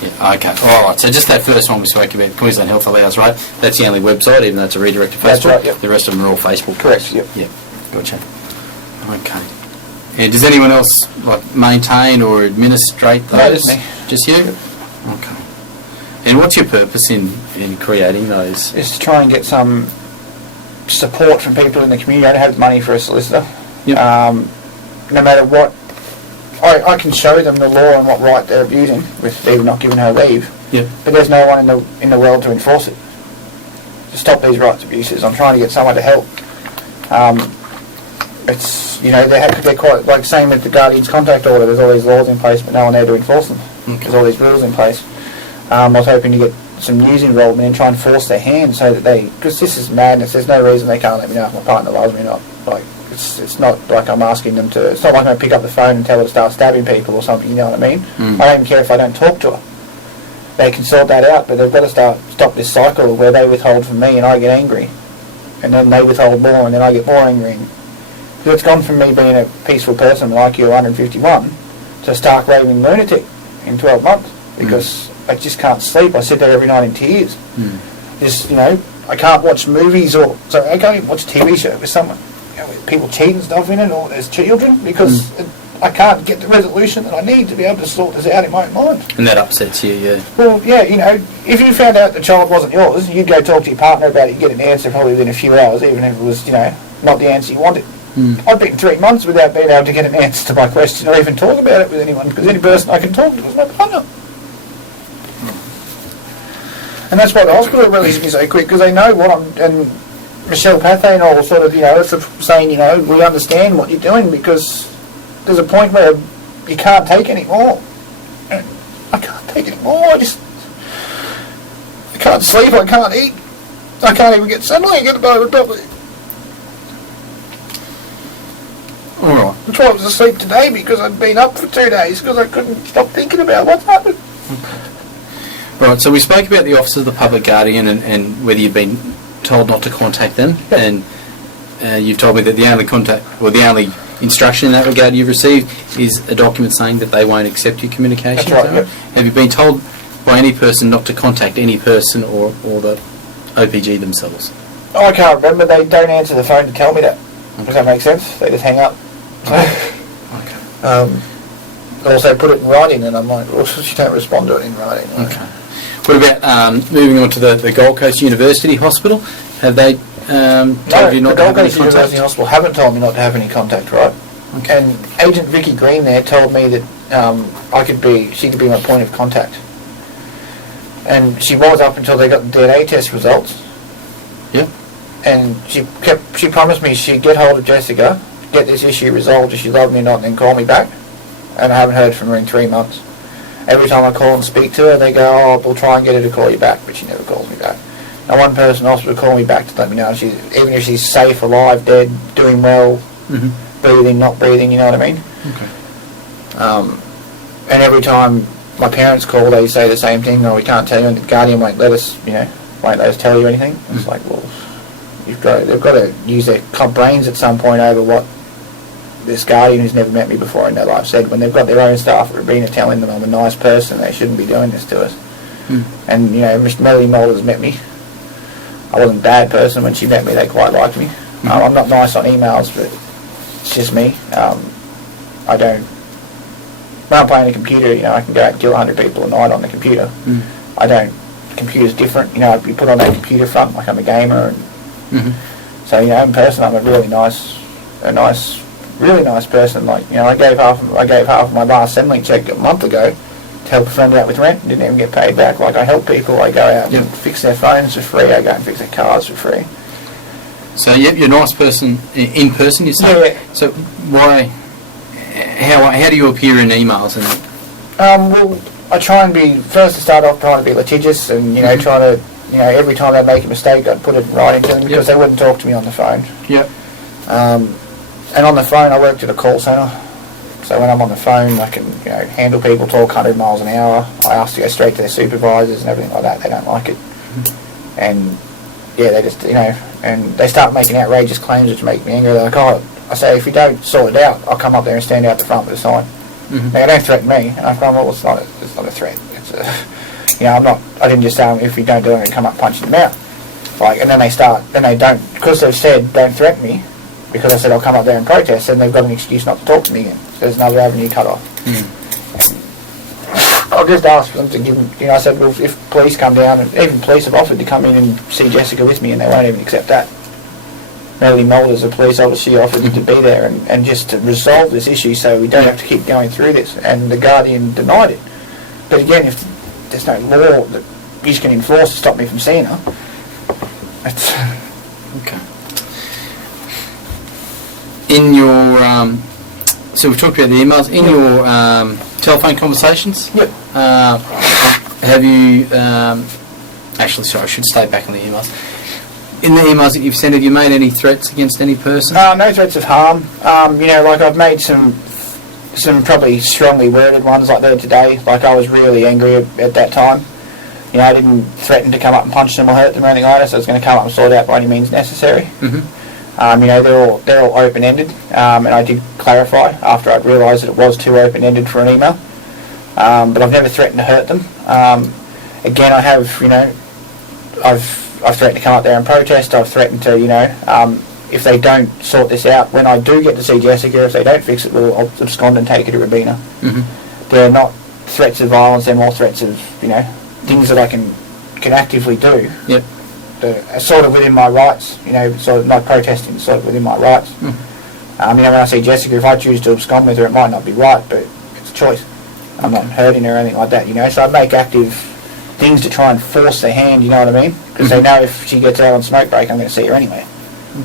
Yeah. Okay. All right. So just that first one we spoke about, Queensland Health Allows, right? That's the only website, even though it's a redirect to Facebook. That's right, yep. The rest of them are all Facebook. Correct, yep. Yep. Gotcha. Okay. And does anyone else maintain or administrate those? No, just me. Just you? Okay. And what's your purpose in creating those? Is to try and get some support from people in the community. I don't have money for a solicitor. Yep. No matter what, I can show them the law and what right they're abusing with even not giving her leave. Yep. But there's no one in the world to enforce it. To stop these rights abuses. I'm trying to get someone to help. It's they're quite like same with the Guardian's contact order. There's all these laws in place, but no one there to enforce them. Okay. There's all these rules in place. I was hoping to get some news involvement and try and force their hand so that because this is madness. There's no reason they can't let me know if my partner loves me or not. Like it's not like I'm asking them to. It's not like I pick up the phone and tell her to start stabbing people or something. You know what I mean? Mm. I don't even care if I don't talk to her. They can sort that out, but they've got to stop this cycle where they withhold from me and I get angry, and then they withhold more and then I get more angry. It's gone from me being a peaceful person like you, 151, to a stark raving lunatic in 12 months because I just can't sleep. I sit there every night in tears. Just, I can't watch movies I can't even watch a TV show with someone, with people cheating stuff in it or there's children because I can't get the resolution that I need to be able to sort this out in my own mind. And that upsets you, yeah. Well, yeah, if you found out the child wasn't yours, you'd go talk to your partner about it, you'd get an answer probably within a few hours, even if it was, not the answer you wanted. I've been 3 months without being able to get an answer to my question or even talk about it with anyone because the only person I can talk to is my partner. And that's why the hospital released me so quick, because they know what I'm, and Michelle Pathé and all sort of, saying, we understand what you're doing, because there's a point where you can't take any more. And I can't take any more. I can't sleep, I can't eat, I can't even get sunlight and get about it properly. Alright. That's why I was asleep today, because I'd been up for 2 days, because I couldn't stop thinking about what's happened. Right, so we spoke about the Office of the Public Guardian and whether you've been told not to contact them, and you've told me that the only instruction in that regard you've received is a document saying that they won't accept your communication. That's right, yep. Have you been told by any person not to contact any person or the OPG themselves? I can't remember, they don't answer the phone to tell me that. Okay. Does that make sense? They just hang up. Okay. Also put it in writing, and I'm like, well, she don't respond to it in writing. Okay. What about moving on to the Gold Coast University Hospital? Have they told you not to have any the Gold Coast contact? University Hospital haven't told me not to have any contact, right? Okay. And Agent Vicky Green there told me that she could be my point of contact. And she was up until they got the DNA test results. Yep. And she promised me she'd get hold of Jessica, get this issue resolved if she loved me or not, and then call me back. And I haven't heard from her in 3 months. Every time I call and speak to her, they go, oh, we'll try and get her to call you back, but she never calls me back. Now, one person also would call me back to let me know even if she's safe, alive, dead, doing well, breathing, not breathing, you know what I mean? Okay. And every time my parents call, they say the same thing, no, we can't tell you, and the Guardian won't let us tell you anything. It's like, well, they've got to use their brains at some point over what this Guardian who's never met me before in their life said. When they've got their own staff at Robina telling them I'm a nice person, they shouldn't be doing this to us. And Miss Melody Mulder's met me. I wasn't a bad person when she met me. They quite liked me. I'm not nice on emails, but it's just me. I don't. When I'm playing a computer, I can go out and kill 100 people a night on the computer. I don't. The computer's different. I'd be put on that computer front like I'm a gamer, and so in person I'm a really nice person. Like I gave half of my last Centrelink check a month ago to help a friend out with rent. Didn't even get paid back. Like, I help people. I go out and fix their phones for free. I go and fix their cars for free. So you're a nice person in person, you say? Yeah. So why? How do you appear in emails and? Well, I try and be first to start off trying to be litigious and try to every time they make a mistake I'd put it in writing to them because they wouldn't talk to me on the phone. Yep. And on the phone I worked at a call centre, so when I'm on the phone I can handle people, talk 100 miles an hour. I ask to go straight to their supervisors and everything like that. They don't like it, and they just and they start making outrageous claims which make me angry. They're like, oh, I say, if you don't sort it out, I'll come up there and stand out the front with a sign. They don't threaten me, and I go, well, it's not a threat. It's I didn't just say, if you don't do it, I'm going to come up and punch you in the mouth. Like, and then they don't, because they've said, don't threaten me, because I said I'll come up there and protest, and they've got an excuse not to talk to me again. So there's another avenue cut off. I'll just ask for them to give them, I said, well, if police come down, and even police have offered to come in and see Jessica with me, and they won't even accept that. Melody Mulder's a police officer, she offered to be there and just to resolve this issue so we don't have to keep going through this, and the Guardian denied it. But again, if there's no law that you can enforce to stop me from seeing her, that's... Okay. In your, so we've talked about the emails, in your telephone conversations, have you, actually sorry, I should stay back on the emails. In the emails that you've sent, have you made any threats against any person? No threats of harm. Like I've made some probably strongly worded ones like that today. Like I was really angry at that time. I didn't threaten to come up and punch them or hurt them or anything like that, so I was going to come up and sort it out by any means necessary. They're all open-ended, and I did clarify after I'd realised that it was too open-ended for an email. But I've never threatened to hurt them. Again, I have, I've threatened to come up there and protest. I've threatened to, if they don't sort this out, when I do get to see Jessica, if they don't fix it, I'll abscond and take her to Robina. They're not threats of violence, they're more threats of, things that I can actively do. Yep. Are sort of within my rights, sort of not protesting, sort of within my rights. When I see Jessica, if I choose to abscond with her, it might not be right, but it's a choice. I'm not hurting her or anything like that, so I make active things to try and force their hand, you know what I mean? Because they know if she gets out on smoke break, I'm going to see her anyway.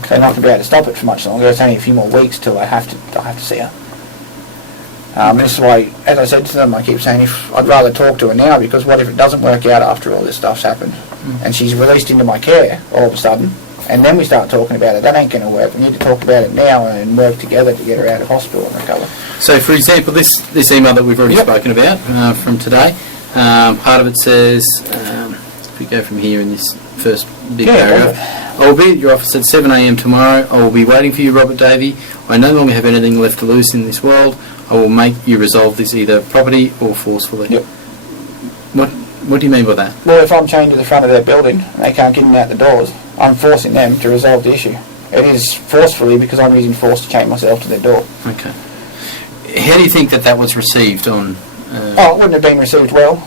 They're not going to be able to stop it for much longer. It's only a few more weeks till I have to see her. This is why, as I said to them, I keep saying I'd rather talk to her now, because what if it doesn't work out after all this stuff's happened and she's released into my care all of a sudden, and then we start talking about it? That ain't going to work. We need to talk about it now and work together to get her out of hospital and recover. So, for example, this email that we've already spoken about from today, part of it says, if we go from here in this first big paragraph, I will be at your office at 7 a.m. tomorrow. I will be waiting for you, Robert Davey. I no longer have anything left to lose in this world. I will make you resolve this either property or forcefully. Yep. What do you mean by that? Well, if I'm chained to the front of their building and they can't get in and out the doors, I'm forcing them to resolve the issue. It is forcefully because I'm using force to chain myself to their door. Okay. How do you think that was received on... it wouldn't have been received well,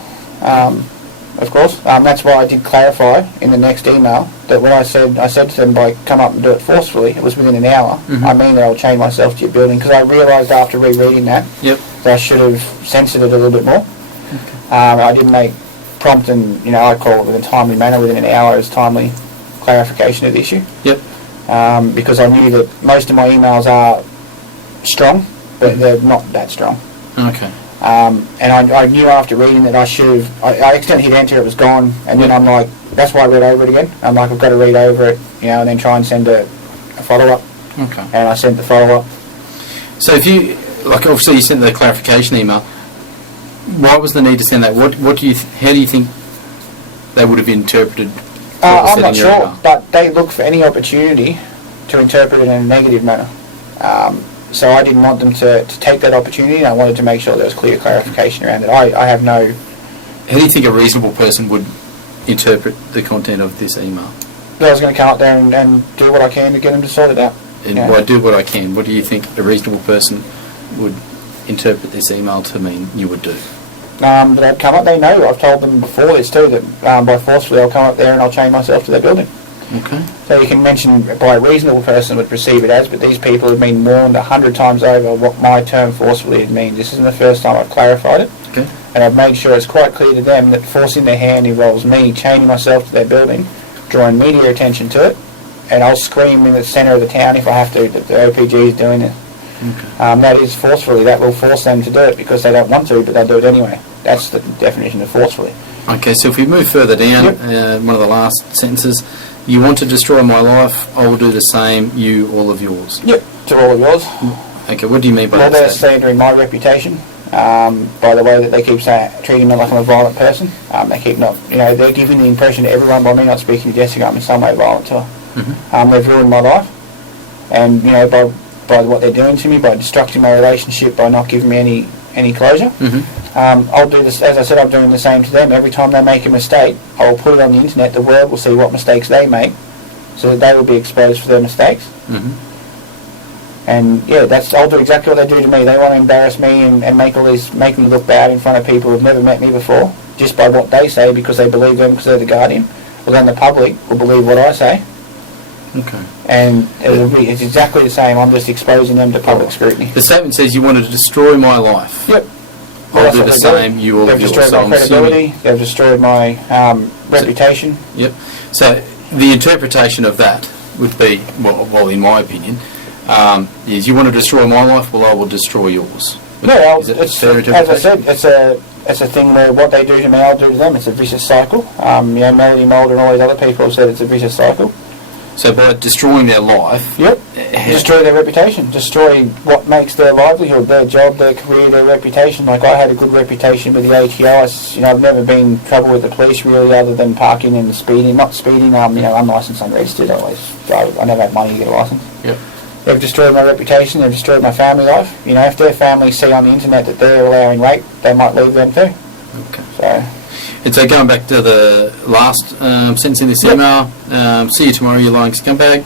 of course. That's why I did clarify in the next email that when I said to them, by come up and do it forcefully, it was within an hour. I mean that I'll chain myself to your building, because I realised after rereading that that I should have censored it a little bit more. I didn't make prompt and, I call it in a timely manner within an hour as timely clarification of the issue. Because I knew that most of my emails are strong, but they're not that strong. Okay. And I knew after reading that I should have... I accidentally hit enter, it was gone, and then I'm like... That's why I read over it again. I'm like, I've got to read over it, and then try and send a follow-up. Okay. And I sent the follow-up. So if you... obviously you sent the clarification email. Why was the need to send that? How do you think they would have interpreted what was I'm said not in your sure, email? but they look for any opportunity to interpret it in a negative manner. So I didn't want them to take that opportunity, and I wanted to make sure there was clear clarification around it. I have no... How do you think a reasonable person would interpret the content of this email? I was going to come up there and do what I can to get them to sort it out. And I do what I can. What do you think a reasonable person would interpret this email to mean you would do? That I'd come up, they know, I've told them before this too, that by forcefully I'll come up there and I'll chain myself to their building. Okay. So you can mention by a reasonable person would perceive it as, but these people have been warned 100 times over what my term forcefully means. This isn't the first time I've clarified it. Okay. And I've made sure it's quite clear to them that forcing their hand involves me chaining myself to their building, drawing media attention to it, and I'll scream in the centre of the town if I have to that the OPG is doing it. Okay. That is forcefully. That will force them to do it because they don't want to, but they'll do it anyway. That's the definition of forcefully. Okay, so if we move further down, one of the last sentences, you want to destroy my life, I will do the same, you, all of yours. Yep, to all of yours. Okay, what do you mean by Well, that they're statement? slandering my reputation by the way that they keep treating me like I'm a violent person. They keep they're giving the impression to everyone by me not speaking to Jessica I'm in some way violent to her. They've ruined my life, and by what they're doing to me, by destructing my relationship, by not giving me any closure. I'll do this, as I said, I'm doing the same to them. Every time they make a mistake, I will put it on the internet. The world will see what mistakes they make, so that they will be exposed for their mistakes. And I'll do exactly what they do to me. They want to embarrass me and make me look bad in front of people who've never met me before, just by what they say, because they believe them because they're the guardian. Well, then the public will believe what I say. Okay. And it's exactly the same. I'm just exposing them to public scrutiny. The statement says you wanted to destroy my life. Yep. I'll do the same, you, all of yours. They've destroyed my credibility. They've destroyed my reputation. Yep. So the interpretation of that would be, well, in my opinion, is you want to destroy my life, well, I will destroy yours. No, Is it it's, fair as I interpretation? said, it's a thing where what they do to me, I'll do to them. It's a vicious cycle. Melody Mulder and all these other people have said it's a vicious cycle. So by destroying their life... Yep. Destroy their reputation. Destroy what makes their livelihood, their job, their career, their reputation. Like, I had a good reputation with the ATO. I've never been in trouble with the police, really, other than parking and speeding. Not speeding, unlicensed, unregistered. I never had money to get a licence. Yep. They've destroyed my reputation. They've destroyed my family life. If their family see on the internet that they're allowing rape, they might leave them too. Okay. So... And so going back to the last sentence in this email, see you tomorrow, you lying scumbag.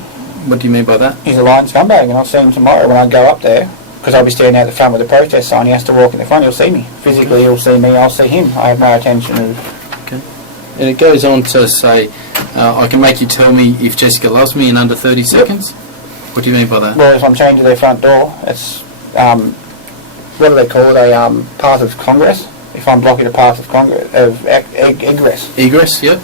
What do you mean by that? He's a lying scumbag, and I'll see him tomorrow when I go up there, because I'll be standing out the front with the protest sign. He has to walk in the front, he'll see me. Physically, he'll see me, I'll see him. I have no intention of... Okay. And it goes on to say, I can make you tell me if Jessica loves me in under 30 seconds. What do you mean by that? Well, if I'm chained to their front door, it's... what do they call it? A path of Congress. if I'm blocking a path of egress. Egress, yep.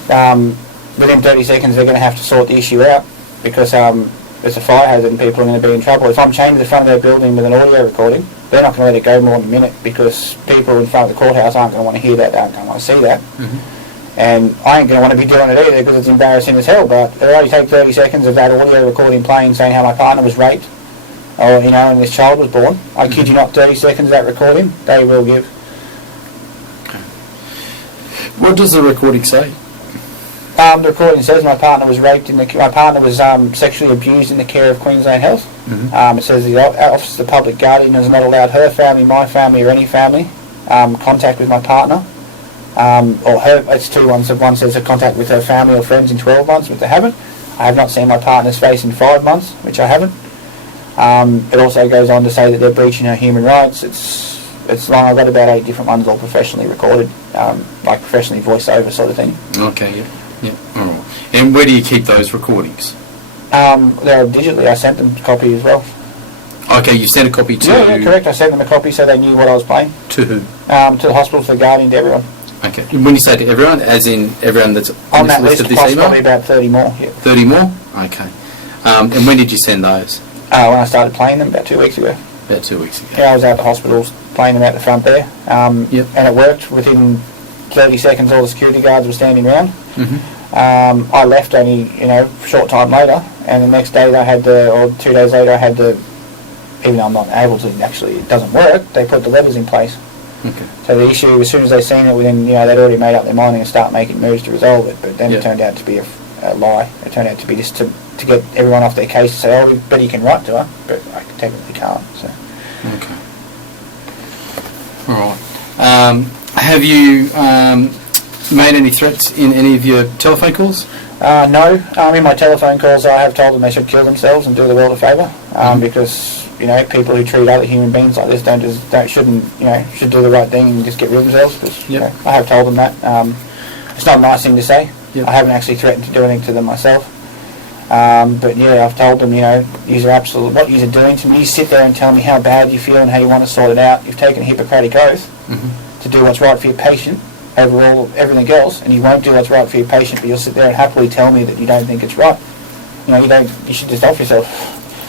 Within 30 seconds they're going to have to sort the issue out because there's a fire hazard and people are going to be in trouble. If I'm chained to the front of their building with an audio recording, they're not going to let it go more than a minute because people in front of the courthouse aren't going to want to hear that, they aren't going to want to see that. Mm-hmm. And I ain't going to want to be doing it either because it's embarrassing as hell, but it'll only take 30 seconds of that audio recording playing saying how my partner was raped or, you know, and this child was born. I kid you not, 30 seconds of that recording, they will give. What does the recording say? The recording says my partner was raped my partner was sexually abused in the care of Queensland Health. Mm-hmm. It says the Office of the Public Guardian has not allowed her family, my family or any family contact with my partner. Or her, it's two ones. One says a contact with her family or friends in 12 months, which they haven't. I have not seen my partner's face in 5 months, which I haven't. It also goes on to say that they're breaching her human rights. It's long. I've got about 8 different ones all professionally recorded, like professionally voiced over sort of thing. Okay, yeah. Yeah. All right. And where do you keep those recordings? They're digitally. I sent them a copy as well. Okay, you sent a copy to... Yeah, correct. I sent them a copy so they knew what I was playing. To who? To the hospital, to the Guardian, to everyone. Okay. When you say to everyone, as in everyone that's on this that list list of this plus email? probably about 30 more. Yeah. 30 more? Okay. And when did you send those? When I started playing them about 2 weeks ago. About 2 weeks ago. Yeah, I was out at the hospital playing them out the front there. Yep. And it worked. Within 30 seconds, all the security guards were standing around. Mm-hmm. I left only, a short time later, and the next day I had or 2 days later I had even though I'm not able to, actually, it doesn't work, they put the letters in place. Okay. So the issue, as soon as they seen it, within, they'd already made up their mind and start making moves to resolve it, but then Yep. it turned out to be a lie. It turned out to be just to get everyone off their case to say, oh, but you can write to her, but I technically can't, so. Okay. All right. Have you made any threats in any of your telephone calls? No. In my telephone calls, I have told them they should kill themselves and do the world a favour, because people who treat other human beings like this should do the right thing and just get rid of themselves. Because Yep. I have told them that. It's not a nice thing to say. Yep. I haven't actually threatened to do anything to them myself. But yeah, I've told them, what you're doing to me. You sit there and tell me how bad you feel and how you want to sort it out. You've taken a Hippocratic oath to do what's right for your patient over everything else, and you won't do what's right for your patient, but you'll sit there and happily tell me that you don't think it's right. You should just off yourself.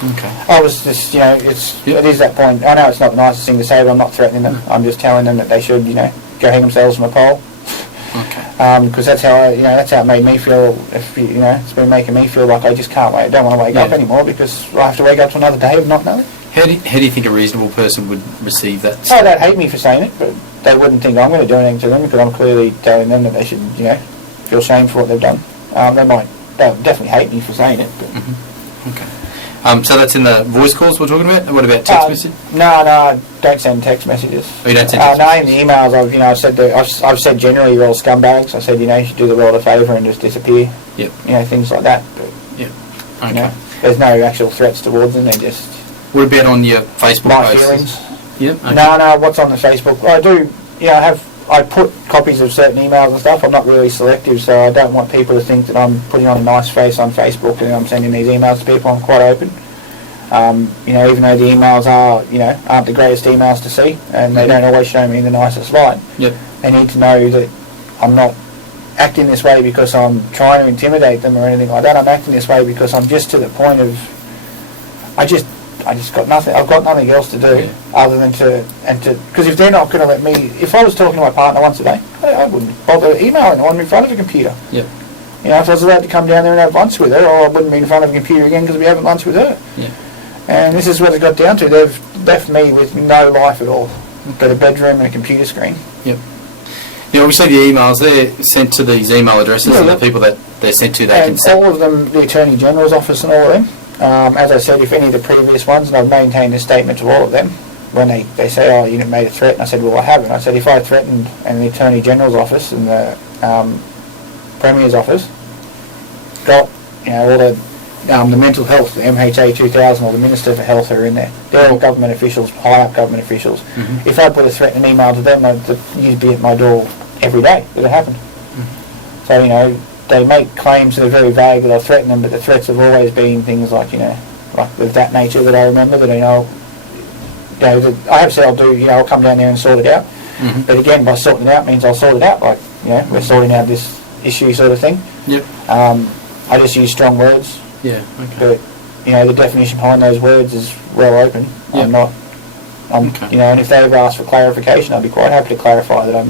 Okay. I was just, it is that point. I know it's not the nicest thing to say, but I'm not threatening them. I'm just telling them that they should, go hang themselves from a pole. Okay. Because that's how it made me feel. It's been making me feel like I just can't wait. I don't want to wake up anymore because I have to wake up to another day of not knowing. How do you think a reasonable person would receive that? Oh, they'd hate me for saying it, but they wouldn't think I'm going to do anything to them because I'm clearly telling them that they should, feel shame for what they've done. They'll definitely hate me for saying it. But. Okay. So that's in the voice calls we're talking about? What about text message? No, I don't send text messages. Oh, you don't send text messages? No, in the emails, I've said generally you're all scumbags. I said, you should do the world a favour and just disappear. Yep. Things like that. But, yep. Okay. There's no actual threats towards them. They're just... What about on your Facebook my posts? feelings. Yep. Okay. No, what's on the Facebook? I do, I put copies of certain emails and stuff. I'm not really selective, so I don't want people to think that I'm putting on a nice face on Facebook and I'm sending these emails to people. I'm quite open. Even though the emails aren't the greatest emails to see, and they don't always show me in the nicest light. Yep. They need to know that I'm not acting this way because I'm trying to intimidate them or anything like that. I'm acting this way because I'm just to the point of I just got nothing. I've got nothing else to do other than to because if they're not going to let me, if I was talking to my partner once a day, I wouldn't bother emailing them. I'm in front of a computer. Yep. If I was allowed to come down there and have lunch with her, or I wouldn't be in front of a computer again because we're having lunch with her. Yeah. And this is what it got down to. They've left me with no life at all, but a bedroom and a computer screen. Yep. Yeah, obviously the emails, they're sent to these email addresses and the people that they're sent to, they can send. All of them, the Attorney General's office and all of them. As I said, if any of the previous ones, and I've maintained a statement to all of them, when they say, oh, you made a threat, and I said, well, I haven't. I said, if I threatened, and the Attorney General's office and the Premier's office got, all the mental health, the MHA 2000 or the Minister for Health are in there. They're all government officials, high-up government officials. Mm-hmm. If I put a threatening email to them, you'd be at my door every day that it happened. Mm-hmm. So, they make claims that are very vague that I threaten them, but the threats have always been things like, like of that nature that I remember, that that I have said I'll do, I'll come down there and sort it out. Mhm. But again, by sorting it out means I'll sort it out. Like, we're sorting out this issue sort of thing. Yep. I just use strong words, Yeah. Okay. but the definition behind those words is well open. Yep. Okay. And if they ever ask for clarification, I'd be quite happy to clarify that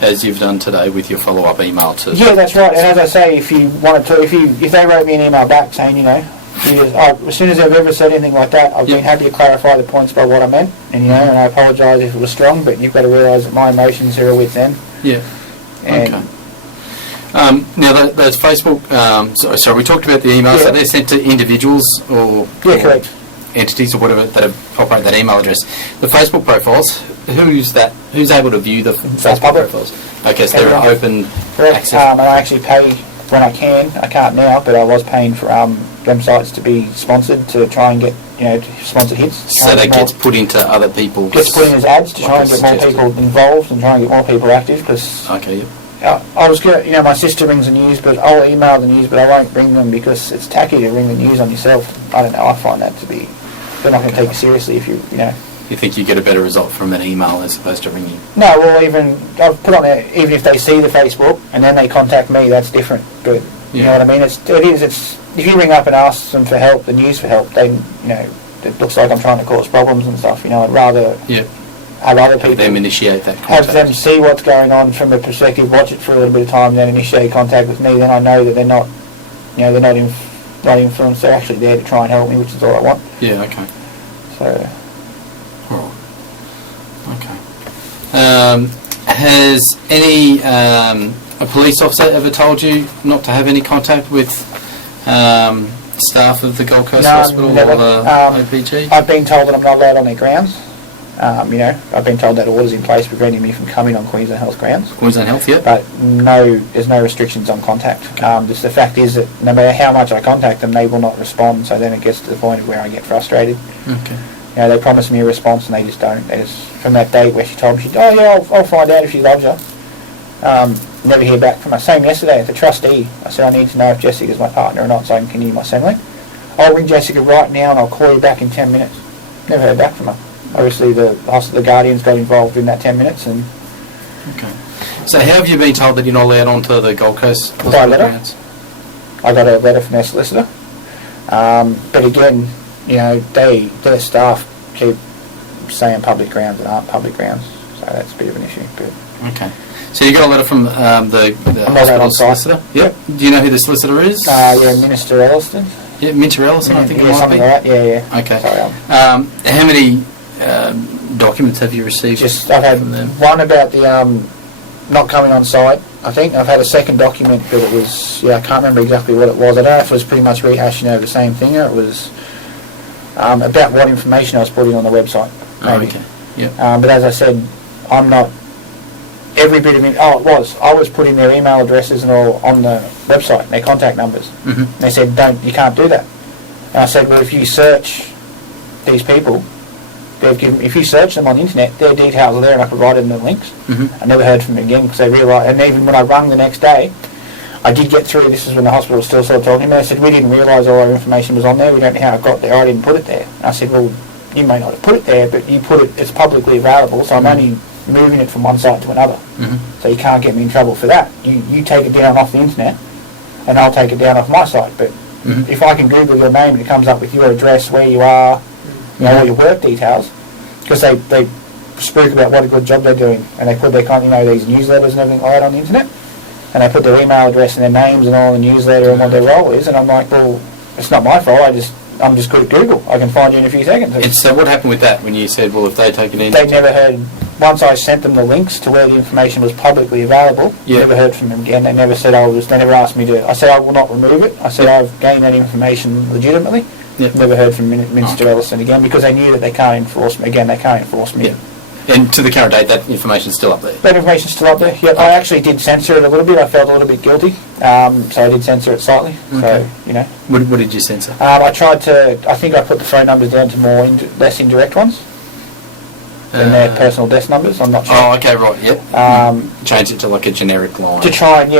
As you've done today with your follow-up email to. Yeah, that's right. And as I say, if you wanted to, if they wrote me an email back saying, as soon as they've ever said anything like that, I've been happy to clarify the points by what I meant, and and I apologise if it was strong, but you've got to realise that my emotions are a wit's end. Yeah. And Okay. Now, those Facebook, so we talked about the emails, so they're sent to individuals or correct. entities or whatever that operate that email address. The Facebook profiles, who's able to view the Facebook public. profiles? Okay, so they're open Correct. access. And I actually pay when I can. I can't now, but I was paying for them sites to be sponsored to try and get sponsored hits. So that gets put into other people's. Gets put in as ads to try and get more suggested. people involved and try and get more people active because. Okay, yep. I was good. My sister rings the news, but I'll email the news, but I won't ring them because it's tacky to ring the news on yourself. I don't know. I find that to be. They're not going to take you seriously if you. You think you get a better result from an email as opposed to ringing? No, well, I've put on there. Even if they see the Facebook and then they contact me, that's different. But you know what I mean? It's if you ring up and ask them for help, the news for help, then it looks like I'm trying to cause problems and stuff. I'd rather. Yeah. Have other people Have them initiate that contact. have them see what's going on from a perspective, watch it for a little bit of time, and then initiate contact with me. Then I know that they're not, they're not influenced. They're actually there to try and help me, which is all I want. Yeah. Okay. So, All right. Okay. Has any a police officer ever told you not to have any contact with staff of the Gold Coast Hospital never. or the OPG? I've been told that I'm not allowed on their grounds. I've been told that orders in place preventing me from coming on Queensland Health grounds. Queensland Health, yeah. But no, there's no restrictions on contact. Just the fact is that no matter how much I contact them, they will not respond. So then it gets to the point of where I get frustrated. Okay. They promise me a response and they just don't. They just, from that date where she told me, I'll find out if she loves her. Never hear back from her. Same yesterday at the trustee. I said I need to know if Jessica's my partner or not so I can continue my assembly. I'll ring Jessica right now and I'll call you back in 10 minutes. Never heard back from her. Obviously the Guardians got involved in that 10 minutes and... Okay. So how have you been told that you're not allowed onto the Gold Coast By letter. grounds? I got a letter from their solicitor. But again, their staff keep saying public grounds and aren't public grounds. So that's a bit of an issue. But Okay. So you got a letter from the I'm not allowed hospital on site. solicitor? Yep. Do you know who the solicitor is? Minister Elliston. Yeah, Minter Ellison, I think it might something be. like that. Yeah. Okay. Sorry, How many documents have you received I've had from them? one about the not coming on site. I think I've had a second document, but it was I can't remember exactly what it was. I don't know if it was pretty much rehashing over the same thing, or it was about what information I was putting on the website. Oh, Maybe. okay. Yep. But as I said, I'm not every bit of it. Oh, it was. I was putting their email addresses and all on the website, their contact numbers. Mm-hmm. They said, you can't do that. And I said, well, if you search these people, if you search them on the internet, their details are there and I provided them the links. Mm-hmm. I never heard from them again because they realised, and even when I rung the next day, I did get through, this is when the hospital was still sort of talking to me, they said, we didn't realise all our information was on there, we don't know how it got there, I didn't put it there. And I said, well, you may not have put it there, but you put it, it's publicly available, so I'm only moving it from one site to another. Mm-hmm. So you can't get me in trouble for that. You take it down off the internet, and I'll take it down off my site. But if I can Google your name and it comes up with your address, where you are, all your work details, because they speak about what a good job they're doing, and they put their these newsletters and everything like that on the internet, and they put their email address and their names and all in the newsletter and what their role is, and I'm like, well, it's not my fault. I'm just good at Google. I can find you in a few seconds. And so what happened with that when you said, well, if they take it in? They never heard. Once I sent them the links to where the information was publicly available, never heard from them again. They never said they never asked me to. I said I will not remove it. I said I've gained that information legitimately. Yep. Never heard from Minister Ellison again because they knew that they can't enforce me. Again, they can't enforce me. Yeah. And to the current date, that information's still up there? That information's still up there. Yep. I actually did censor it a little bit. I felt a little bit guilty, so I did censor it slightly. Okay. So What did you censor? I tried to. I think I put the phone numbers down to less indirect ones than their personal desk numbers. I'm not sure. Oh, okay, right. Yep. Change it to like a generic line. To try and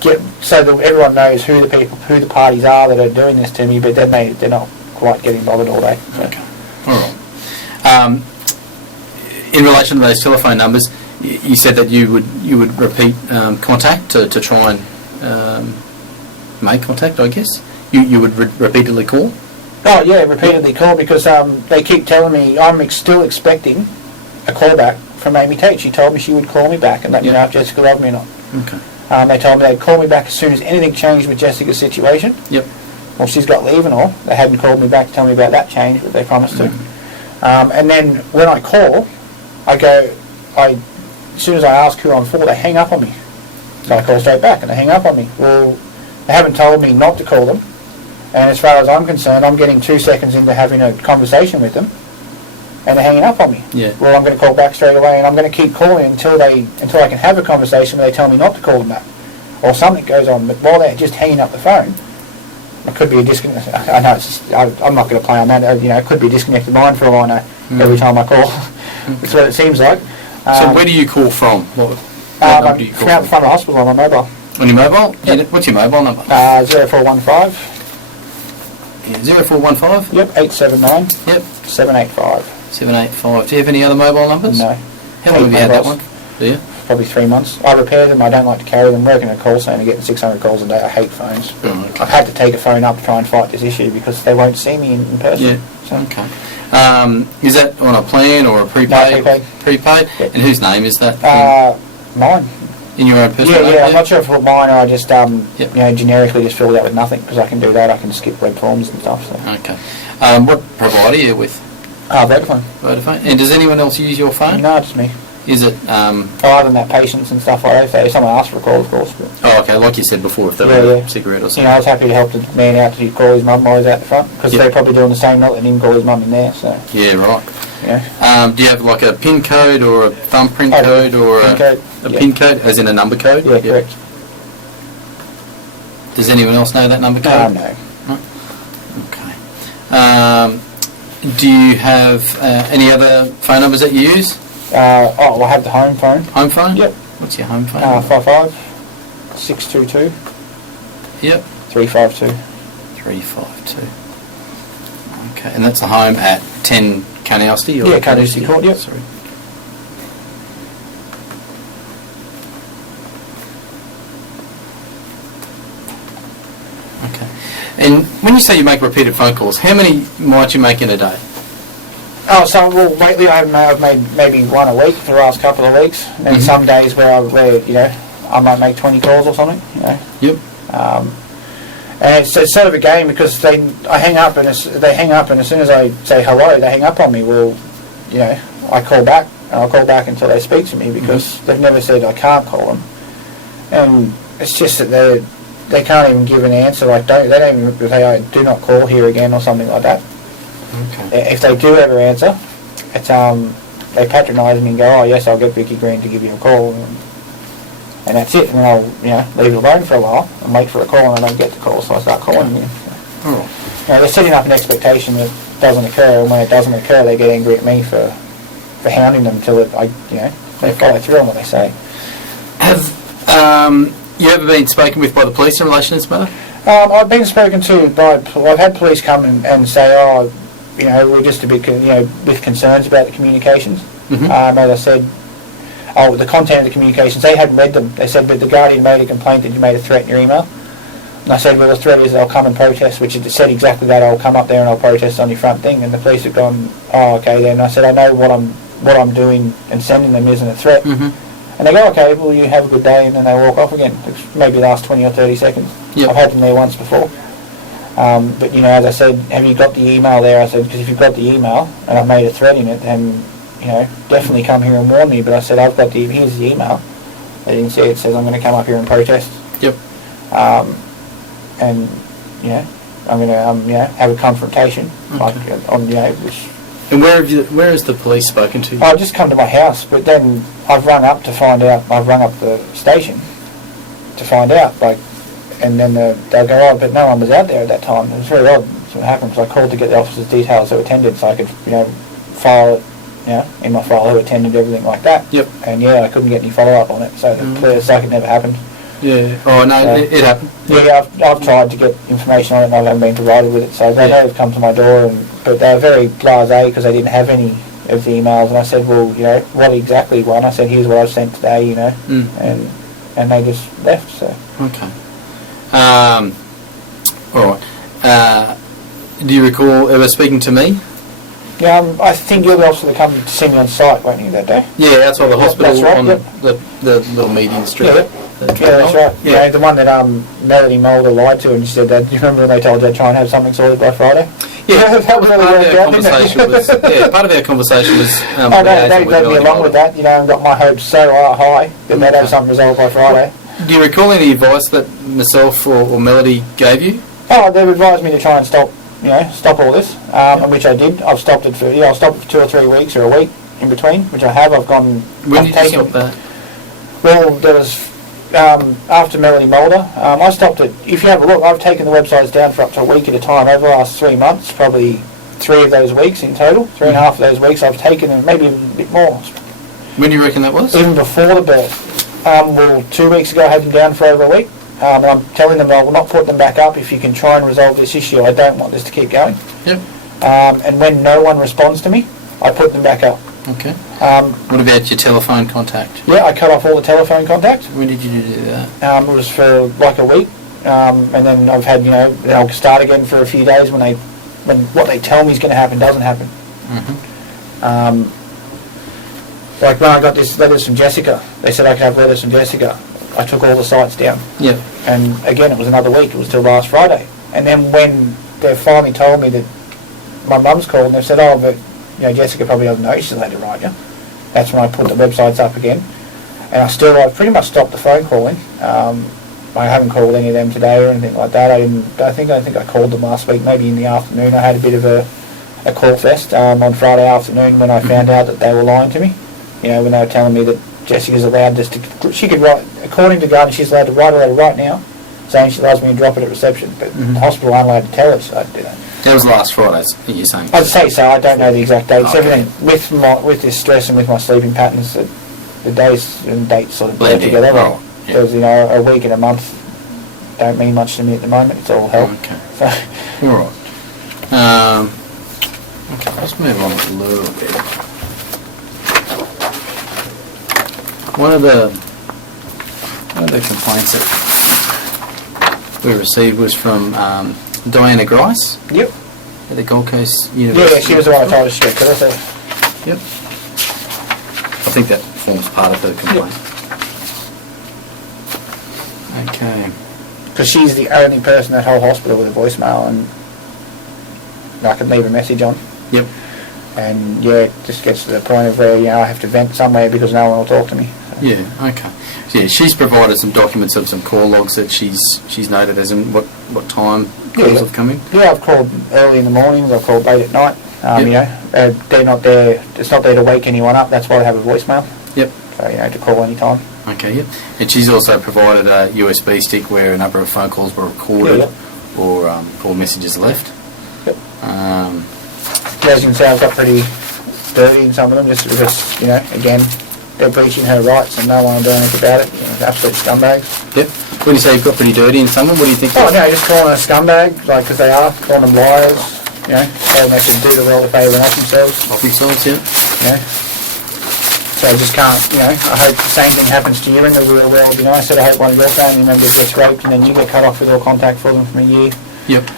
get so that everyone knows who the parties are that are doing this to me, but then they're not quite getting bothered all day. So. Okay. All right. in relation to those telephone numbers, you said that you would repeat contact to try and make contact, I guess? You would repeatedly call? Oh yeah, repeatedly call because they keep telling me I'm still expecting a call back from Amy Tate. She told me she would call me back and let me know if Jessica loved me or not. Okay. They told me they'd call me back as soon as anything changed with Jessica's situation. Yep. Well, she's got leave and all. They hadn't called me back to tell me about that change, but they promised to. And then when I call, as soon as I ask who I'm for, they hang up on me. So I call straight back and they hang up on me. Well, they haven't told me not to call them. And as far as I'm concerned, I'm getting 2 seconds into having a conversation with them, and they're hanging up on me. Yeah. Well, I'm going to call back straight away, and I'm going to keep calling until I can have a conversation where they tell me not to call them back, or something goes on. But while they're just hanging up the phone, it could be a disconnect. I know I'm not going to play on that. It could be a disconnected line for all I know. Every time I call, that's what it seems like. So where do you call from? What number do you call out the front of the hospital on my mobile. On your mobile? Yep. What's your mobile number? 0415. 0415? Yep, 879. Yep. 785. 785. Do you have any other mobile numbers? No. How long have you had that one? Do you? Probably 3 months. I repair them. I don't like to carry them. Working in a call centre, getting 600 calls a day. I hate phones. Oh, okay. I've had to take a phone up to try and fight this issue because they won't see me in person. Yeah. So. Okay. Is that on a plan or a prepaid? No, prepaid. Prepaid? Yep. And whose name is that? Mine. In your own personal name? Yeah. I'm not sure if it's mine or I just Yep. generically just filled out with nothing because I can do that. I can skip web forms and stuff. So. Okay. What provider are you with? Vodafone. Vodafone. And does anyone else use your phone? No, just me. Is it? Other than that, patients and stuff like that. If someone asks for a call, of course. But, Oh, okay. Like you said before, if they were a cigarette or something. I was happy to help the man out to call his mum while he was out the front because Yep. they're probably doing the same, not letting him call his mum in there. So. Yeah, right. Yeah. Do you have like a PIN code or a thumbprint I do. code or PIN code, a yeah. PIN code, as in a number code? Yeah, correct. Does anyone else know that number code? No. Okay. Do you have any other phone numbers that you use? I have the home phone. Home phone? Yep. What's your home phone? 55 622 Yep. 352. 352. Okay, and that's the home at 10 Carnoustie? Yeah, Carnoustie Court, yep. Sorry. Okay. And when you say you make repeated phone calls, how many might you make in a day? Lately I've made maybe one a week for the last couple of weeks, and then some days where I might make 20 calls or something. Yep. And it's sort of a game because they hang up and as soon as I say hello, they hang up on me. Well, I call back and I'll call back until they speak to me because they've never said I can't call them, and it's just that they can't even give an answer. Like they don't even say I do not call here again or something like that. Okay. If they do ever answer, it's they patronise me and go, oh yes, I'll get Vicky Green to give you a call, and that's it. And then I'll leave it alone for a while and wait for a call, and I don't get the call, so I start calling again. Oh. They're setting up an expectation that doesn't occur, and when it doesn't occur, they get angry at me for hounding them until they follow through on what they say. Have you ever been spoken with by the police in relation to this matter? I've been spoken to by. I've had police come and say, oh, we're just a bit, with concerns about the communications. As I said, the content of the communications, they hadn't read them. They said, but the Guardian made a complaint that you made a threat in your email. And I said, well, the threat is that I'll come and protest, which it said exactly that. I'll come up there and I'll protest on your front thing. And the police have gone, oh, okay then. And I said, I know what I'm doing and sending them isn't a threat. And they go, okay, well, you have a good day, and then they walk off again, which maybe lasts 20 or 30 seconds. Yep. I've had them there once before. But, as I said, have you got the email there? I said, because if you've got the email, and I've made a threat in it, then, definitely come here and warn me. But I said, here's the email. They didn't see it. It says I'm going to come up here and protest. Yep. And, I'm going to, have a confrontation. Okay. And where has the police spoken to you? I've just come to my house, but then I've rung up to find out. I've rung up the station to find out, and then they'll go, oh, but no one was out there at that time. It was very odd. That's what happened. So I called to get the officer's details who attended, so I could, file it, in my file who attended, everything like that. Yep. And I couldn't get any follow up on it, so it's like it never happened. Yeah. Oh no, it happened. Yeah, I've tried to get information on it, and I haven't been provided with it. So they have come to my door, but they're very blasé because they didn't have any of the emails, and I said, well, you know, what exactly one? I said, here's what I've sent today, you know, and they just left. So Okay. All right. Do you recall ever speaking to me? yeah, I think you're the officer that come to see me on site, weren't you, that day? Yeah, outside the hospital that's right, on yep. the little meeting strip. Yeah. Yeah, that's right. Yeah. You know, the one that Melody Mulder lied to, and she said that. Do you remember when they told her to try and have something sorted by Friday? Yeah, that was really part of worked our out, didn't it? conversation was part of our conversation was. Oh, they led me along with that, you know, and got my hopes so high that they'd have something resolved by Friday. Do you recall any advice that myself or Melody gave you? Oh, they've advised me to try and stop all this, and which I did. I've stopped it for, I'll stop it for 2 or 3 weeks or a week in between, which I have. I've gone. When did you stop that? Well, there was after Melanie Mulder. I stopped it. If you have a look, I've taken the websites down for up to a week at a time over the last 3 months, probably 3 of those weeks in total, 3.5 of those weeks I've taken them, maybe even a bit more. When do you reckon that was? Even before the birth. Well, 2 weeks ago I had them down for over a week. And I'm telling them I will not put them back up if you can try and resolve this issue. I don't want this to keep going. Yep. And when no one responds to me, I put them back up. Okay. What about your telephone contact? Yeah, I cut off all the telephone contact. When did you do that? It was for like a week. And then I've had, then I'll start again for a few days when what they tell me is going to happen doesn't happen. Mm-hmm. Like when I got this letters from Jessica, they said I could have letters from Jessica. I took all the sites down. Yep. And again, it was another week. It was till last Friday. And then when they finally told me that my mum's called and they said, oh, but Jessica probably doesn't know, she's allowed to write you. That's when I put the websites up again. And I've pretty much stopped the phone calling. I haven't called any of them today or anything like that. I think I called them last week, maybe in the afternoon. I had a bit of a call fest on Friday afternoon when I found out that they were lying to me. When they were telling me that Jessica's allowed she could write, according to Garden, she's allowed to write a letter right now saying she loves me and drop it at reception, but the hospital aren't allowed to tell her, so I'd do that. That was last Friday, you're saying? I'd say so. I don't know the exact dates. Okay. Everything with this stress and with my sleeping patterns, the days and dates sort of blend together. Oh, yeah. There's a week and a month don't mean much to me at the moment. It's all hell. Okay. So. All right. Okay, let's move on a little bit. One of the complaints that we received was from Diana Grice Yep. at the Gold Coast University. Yeah, she was the one I told us to get. So. Yep. I think that forms part of her complaint. Yep. Okay. Because she's the only person at whole hospital with a voicemail and I can leave a message on. Yep. And it just gets to the point of where I have to vent somewhere because no one will talk to me. So. Yeah. Okay. So, yeah, she's provided some documents of some call logs that she's noted as in what time calls have come in. Yeah, I've called early in the mornings. I've called late at night. Yep. They're not there. It's not there to wake anyone up. That's why they have a voicemail. Yep. So to call any time. Okay. Yep. And she's also provided a USB stick where a number of phone calls were recorded or messages left. Yep. Yeah, as you can see, I've got pretty dirty in some of them just because, again, they're breaching her rights and no one will do anything about it. Absolute scumbags. Yep. When you say you've got pretty dirty in some of them, what do you think? Oh, no, just calling them a scumbag, because they are, calling them liars, telling them they should do the world a favour and off themselves. Off themselves, yeah. So I just can't, I hope the same thing happens to you in the real world, I said I hope one of your family members gets raped and then you get cut off with all contact for them from a year. Yep.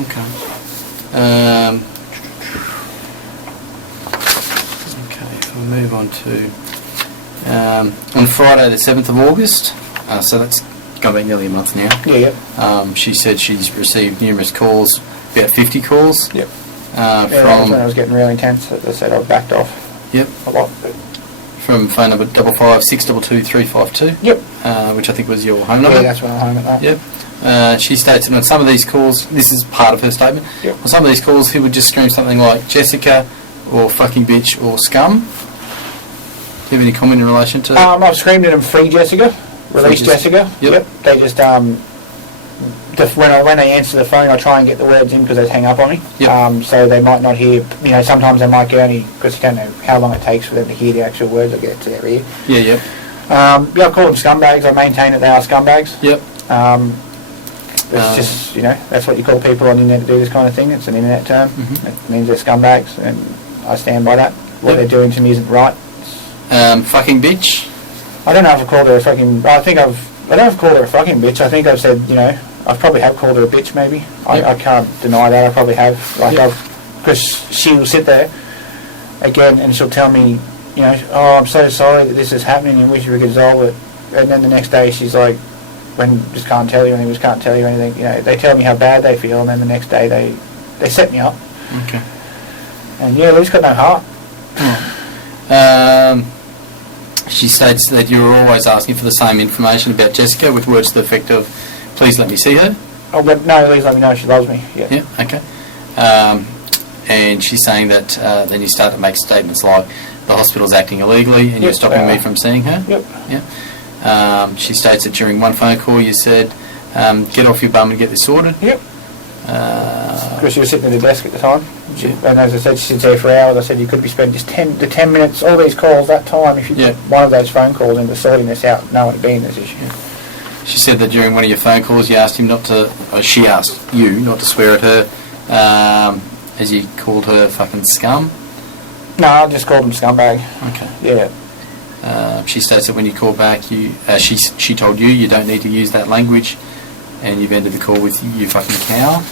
Okay. Okay, we'll move on to on Friday the 7th of August, so that's going to be nearly a month now. Yeah. She said she's received numerous calls, about 50 calls. Yep. From that's when I was getting really intense. As I said, I backed off. Yep. A lot. From phone number 55622 Yep. Which I think was your home number. Yeah, that's when I'm home at that. Yep. She states that on some of these calls, this is part of her statement, yep. On some of these calls he would just scream something like Jessica or fucking bitch or scum. Do you have any comment in relation to that? I've screamed at him, free Jessica, release Jessica. Yep. They just, when they answer the phone I try and get the words in because they hang up on me. Yep. So they might not hear, sometimes they might get only, because you don't know how long it takes for them to hear the actual words or get it to their ear. Yeah, yep. I've called them scumbags. I maintain that they are scumbags. Yep. It's just, that's what you call people on the internet to do this kind of thing. It's an internet term. It means they're scumbags, and I stand by that. What they're doing to me isn't right. Fucking bitch. I don't know if I called her a fucking... I don't know if I've called her a fucking bitch. I think I've said, I probably have called her a bitch, maybe. I can't deny that. I probably have. Because she will sit there again and she'll tell me, oh, I'm so sorry that this is happening and wish we could resolve it. And then the next day she's like, just can't tell you anything, they tell me how bad they feel, and then the next day they set me up. Okay. And they've just got no heart. She states that you were always asking for the same information about Jessica, with words to the effect of, please let me see her. Oh, but no, please let me know she loves me. Yeah, okay. And she's saying that then you start to make statements like, the hospital's acting illegally and you're stopping me from seeing her. Yep. She states that during one phone call you said, get off your bum and get this sorted. Yep. Because she was sitting at her desk at the time. And as I said, she sits there for hours. I said you could be spending just 10 minutes, all these calls that time, if you put one of those phone calls into sorting this out, no one would be in this issue. She said that during one of your phone calls you asked him not to, or she asked you not to swear at her, as you called her fucking scum. No, I just called him scumbag. Okay. Yeah. She states that when you call back, she told you don't need to use that language, and you've ended the call with you fucking cow.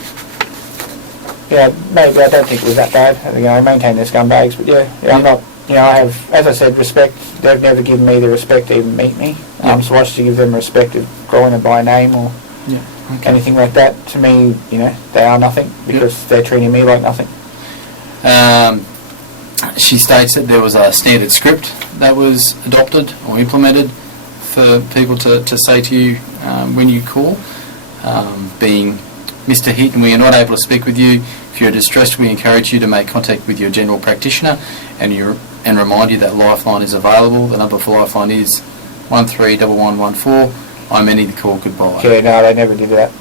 Yeah, maybe. I don't think it was that bad. I maintain they're scumbags, but I'm not. I have, as I said, respect. They've never given me the respect to even meet me. So I should give them respect of calling them by name or anything like that. To me, they are nothing because they're treating me like nothing. She states that there was a standard script that was adopted or implemented for people to say to you when you call, being, Mr. Heaton, we are not able to speak with you. If you're distressed, we encourage you to make contact with your general practitioner and remind you that Lifeline is available. The number for Lifeline is 131114. I'm ending the call, goodbye. Yeah, no, they never did that.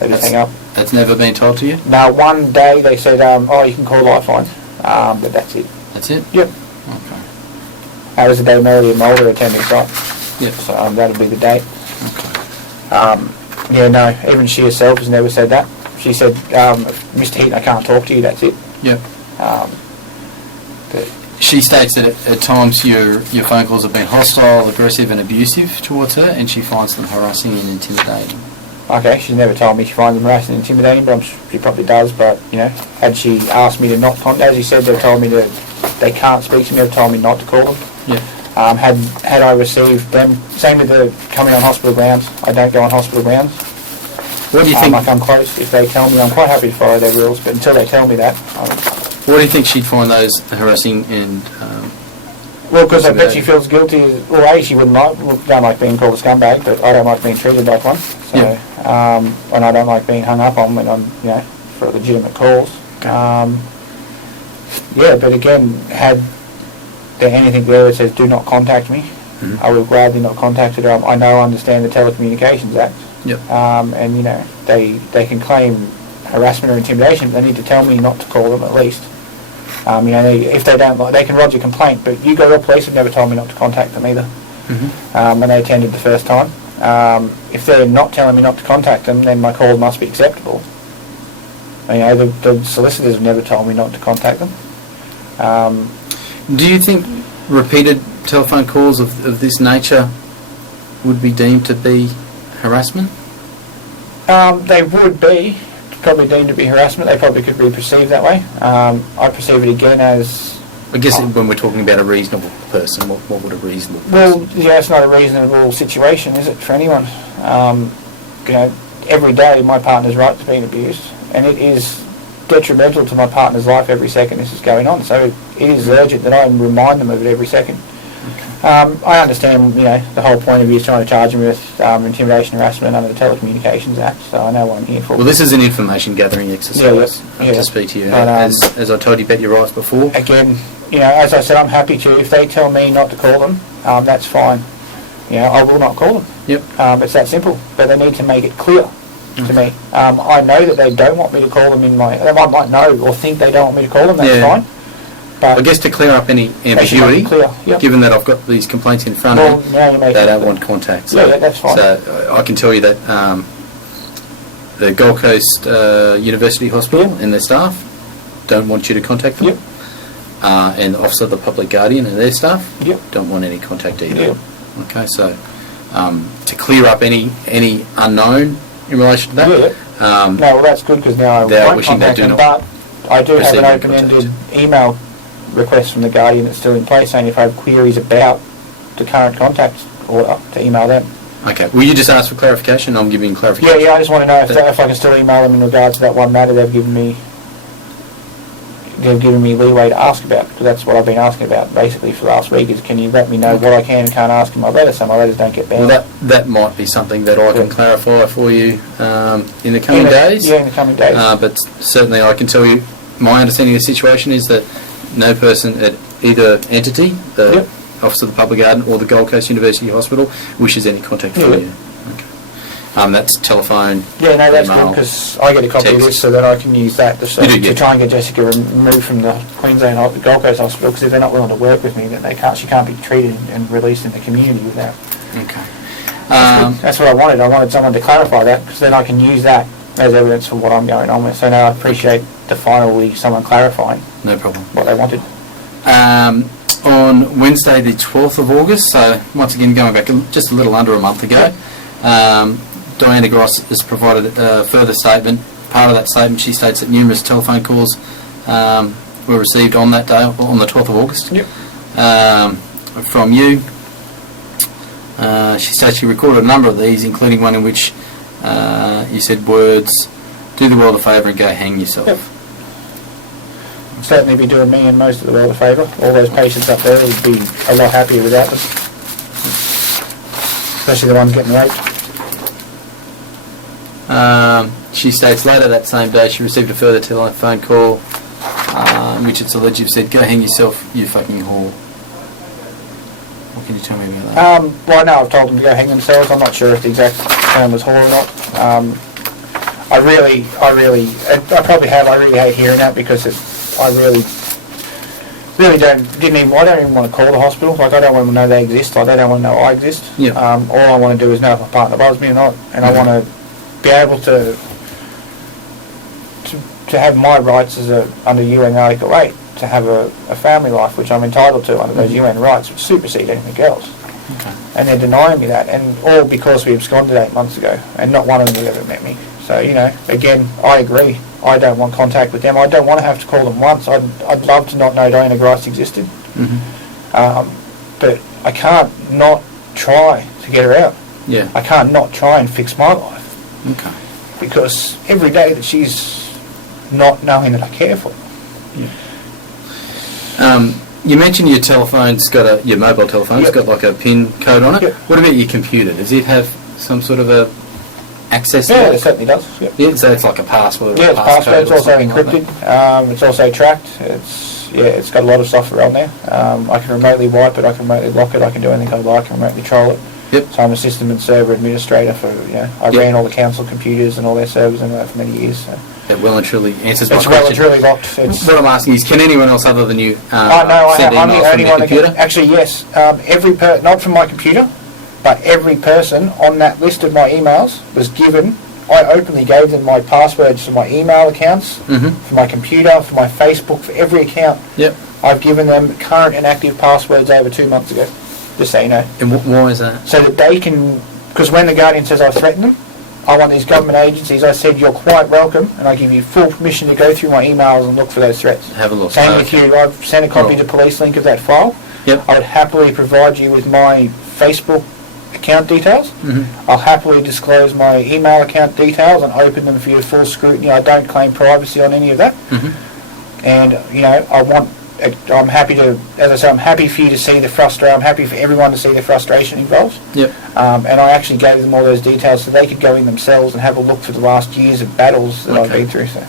They just hang up. That's never been told to you? No, one day they said, you can call Lifeline, but that's it. That's it? Yep. Okay. That was the day Melody and Mulder attended site. Yep. So that'll be the date. Okay. No, even she herself has never said that. She said, Mr. Heaton, I can't talk to you, that's it. Yep. But she states that at times your phone calls have been hostile, aggressive and abusive towards her, and she finds them harassing and intimidating. Okay, she's never told me she finds them harassing and intimidating, but she probably does. But, had she asked me to not contact, as you said, they've told me that they can't speak to me, they've told me not to call them. Yeah. Had I received them, same with the coming on hospital grounds, I don't go on hospital grounds. What do you think? Like I'm close, if they tell me, I'm quite happy to follow their rules, but until they tell me that, what do you think she'd find those harassing and... well, because I bet she feels guilty. Well, A, she don't like being called a scumbag, but I don't like being treated like one. So, and I don't like being hung up on when I'm, for legitimate calls. But again, had there anything there that says do not contact me, I would have gladly not contacted her. I understand the Telecommunications Act. Yep. And they can claim harassment or intimidation, but they need to tell me not to call them at least. If they don't, they can lodge a complaint, but you go to police have never told me not to contact them either. When they attended the first time. If they're not telling me not to contact them, then my call must be acceptable. The solicitors have never told me not to contact them. Do you think repeated telephone calls of this nature would be deemed to be harassment? They would be probably deemed to be harassment. They probably could be perceived that way. I perceive it again as... I guess when we're talking about a reasonable person, what would a reasonable person... Well, it's not a reasonable situation, is it, for anyone? Every day my partner's right to being abused, and it is detrimental to my partner's life every second this is going on. So it is urgent that I remind them of it every second. I understand, the whole point of you is trying to charge him with intimidation and harassment under the Telecommunications Act, so I know what I'm here for. Well, this is an information gathering exercise to speak to you. But, as I told you about your rights before. Again, as I said, I'm happy to. If they tell me not to call them, that's fine. I will not call them. Yep. It's that simple. But they need to make it clear to me. I know that they don't want me to call them I might know or think they don't want me to call them, that's fine. But I guess to clear up any ambiguity, given that I've got these complaints in front of me, they don't want contact. So, that's fine. So I can tell you that the Gold Coast University Hospital and their staff don't want you to contact them. Yep. And the Office of the Public Guardian and their staff Yep. don't want any contact either. Yep. Okay, so to clear up any unknown in relation to that, No, well, that's good because now I They're won't wishing they contact do them, not but I do have an proceed with open-ended email request from the Guardian that's still in place saying if I have queries about the current contact order to email them. okay, will you just ask for clarification? I'm giving clarification. Yeah, I just want to know if I can still email them in regards to that one matter they've given me leeway to ask about, because that's what I've been asking about basically for the last week is can you let me know what I can and can't ask in my letter so my letters don't get banned. Well, that might be something that I can clarify for you in the coming days. Yeah, in the coming days. But certainly I can tell you my understanding of the situation is that no person at either entity, the Yep. Office of the Public Guardian or the Gold Coast University Hospital, wishes any contact from Yep. you. Okay. That's telephone, Yeah, no, that's email, good because I get a copy of text. this so that I can use that to You do, yeah. try and get Jessica removed from the Queensland Gold Coast Hospital because if they're not willing to work with me, then she can't be treated and released in the community without. Okay. That's what I wanted. I wanted someone to clarify that because then I can use that as evidence for what I'm going on with. So now I appreciate finally someone clarifying No problem. what they wanted. On Wednesday the 12th of August, so once again going back just a little under a month ago, Diana Gross has provided a further statement. Part of that statement she states that numerous telephone calls were received on that day, on the 12th of August, Yep. from you. She states she recorded a number of these, including one in which you said words, do the world a favour and go hang yourself. Yep. Certainly be doing me and most of the world a favour. All those patients up there would be a lot happier without them. Especially the ones getting raped. She states later that same day she received a further telephone call in which it's alleged you've said, go hang yourself, you fucking whore. What can you tell me about that? Well, no, I've told them to go hang themselves. I'm not sure if the exact term was whore or not. I really hate hearing that because I don't even want to call the hospital. Like, I don't want to know they exist. Like, they don't want to know I exist. Yeah. All I want to do is know if my partner loves me or not, and I want to be able to have my rights under UN Article 8 to have a family life, which I'm entitled to under those UN rights, which supersede anything else. Okay. And they're denying me that, and all because we absconded 8 months ago, and not one of them has ever met me. So, again, I agree. I don't want contact with them. I don't want to have to call them once. I'd love to not know Diana Grice existed. Mm-hmm. But I can't not try to get her out. Yeah. I can't not try and fix my life. Okay. Because every day that she's not knowing that I care for her. You mentioned your telephone's got your mobile telephone's Yep. got like a PIN code on it. Yep. What about your computer? Does it have some sort of a access to Yeah, it? it certainly does. Yep. Yeah, so it's like a password or Yeah, a it's password. passcode It's or also something like encrypted. that? It's also tracked. It's got a lot of software on there. I can remotely wipe it. I can remotely lock it. I can do anything I like. I can remotely control it. Yep. So I'm a system and server administrator for. I ran all the council computers and all their servers and that for many years. So. It well and truly answers my It's well and question. truly locked. It's, What I'm asking is, can anyone else other than you no, send I'm emails the from only their one that computer? can. Actually, yes. Not from my computer, but every person on that list of my emails was given. I openly gave them my passwords for my email accounts, Mm-hmm. for my computer, for my Facebook, for every account. Yep. I've given them current and active passwords over 2 months ago, just so you know. And why is that? So that they can, because when the Guardian says I've threatened them, I want these government agencies, I said you're quite welcome and I give you full permission to go through my emails and look for those threats. Have a look. Same with you, I've sent a copy to Police Link of that file. Yep. I would happily provide you with my Facebook account details. Mm-hmm. I'll happily disclose my email account details and open them for your full scrutiny. I don't claim privacy on any of that. Mm-hmm. And, I'm happy to, as I say, I'm happy for you to see the frustration. I'm happy for everyone to see the frustration involved. Yep. And I actually gave them all those details so they could go in themselves and have a look for the last years of battles that I've Okay. been through. So.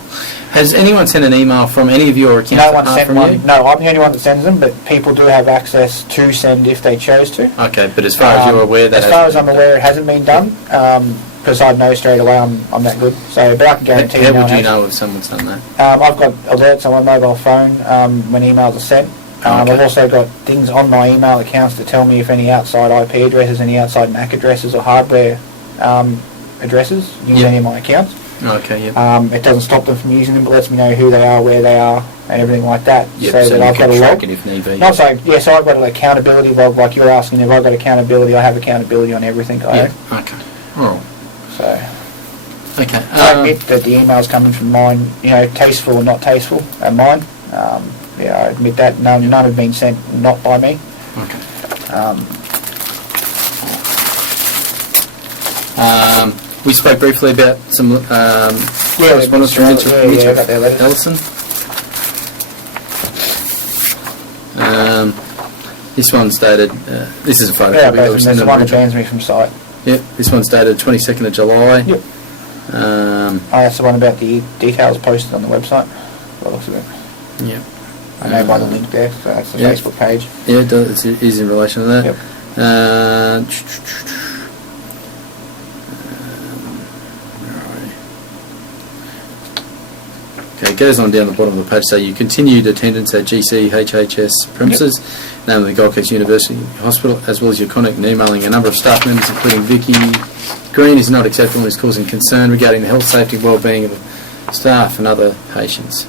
Has anyone sent an email from any of your accounts No one apart sent from one. you? No, I'm the only one that sends them, but people do have access to send if they chose to. Okay, but as far as you're aware, that as far as I'm aware, it hasn't been done. Because I'd know straight away I'm that good. So, but I can guarantee How no would one you has. know if someone's done that? I've got alerts on my mobile phone when emails are sent. Okay. I've also got things on my email accounts to tell me if any outside IP addresses, any outside MAC addresses or hardware addresses use Yep. any of my accounts. Okay, yep. It doesn't stop them from using them, but lets me know who they are, where they are, and everything like that. Yep, so so that you I've got can a track log. it if need be. Not so, so I've got an accountability log, like you're asking if I've got accountability. I have accountability on everything I Yeah, have. okay. All right. So Okay. I admit that the emails coming from mine, tasteful or not tasteful, are mine. I admit that. None have been sent not by me. Okay. We spoke briefly about some correspondence from Mitch I got their letters. Ellison. This one's dated, this is a photocopy. Yeah, that we but sent there's in one that original. bans me from site. Yep, this one's dated 22nd of July. Yep. That's the one about the details posted on the website. By the looks of it. Yep. I know by the link there, so that's the Yeah. Facebook page. Yeah, it does, it is in relation to that. Yep. Okay, it goes on down the bottom of the page. So you continued attendance at GCHHS premises, namely Gold Coast University Hospital, as well as your contact and emailing a number of staff members, including Vicky Green, is not acceptable and is causing concern regarding the health, safety, well-being of staff and other patients.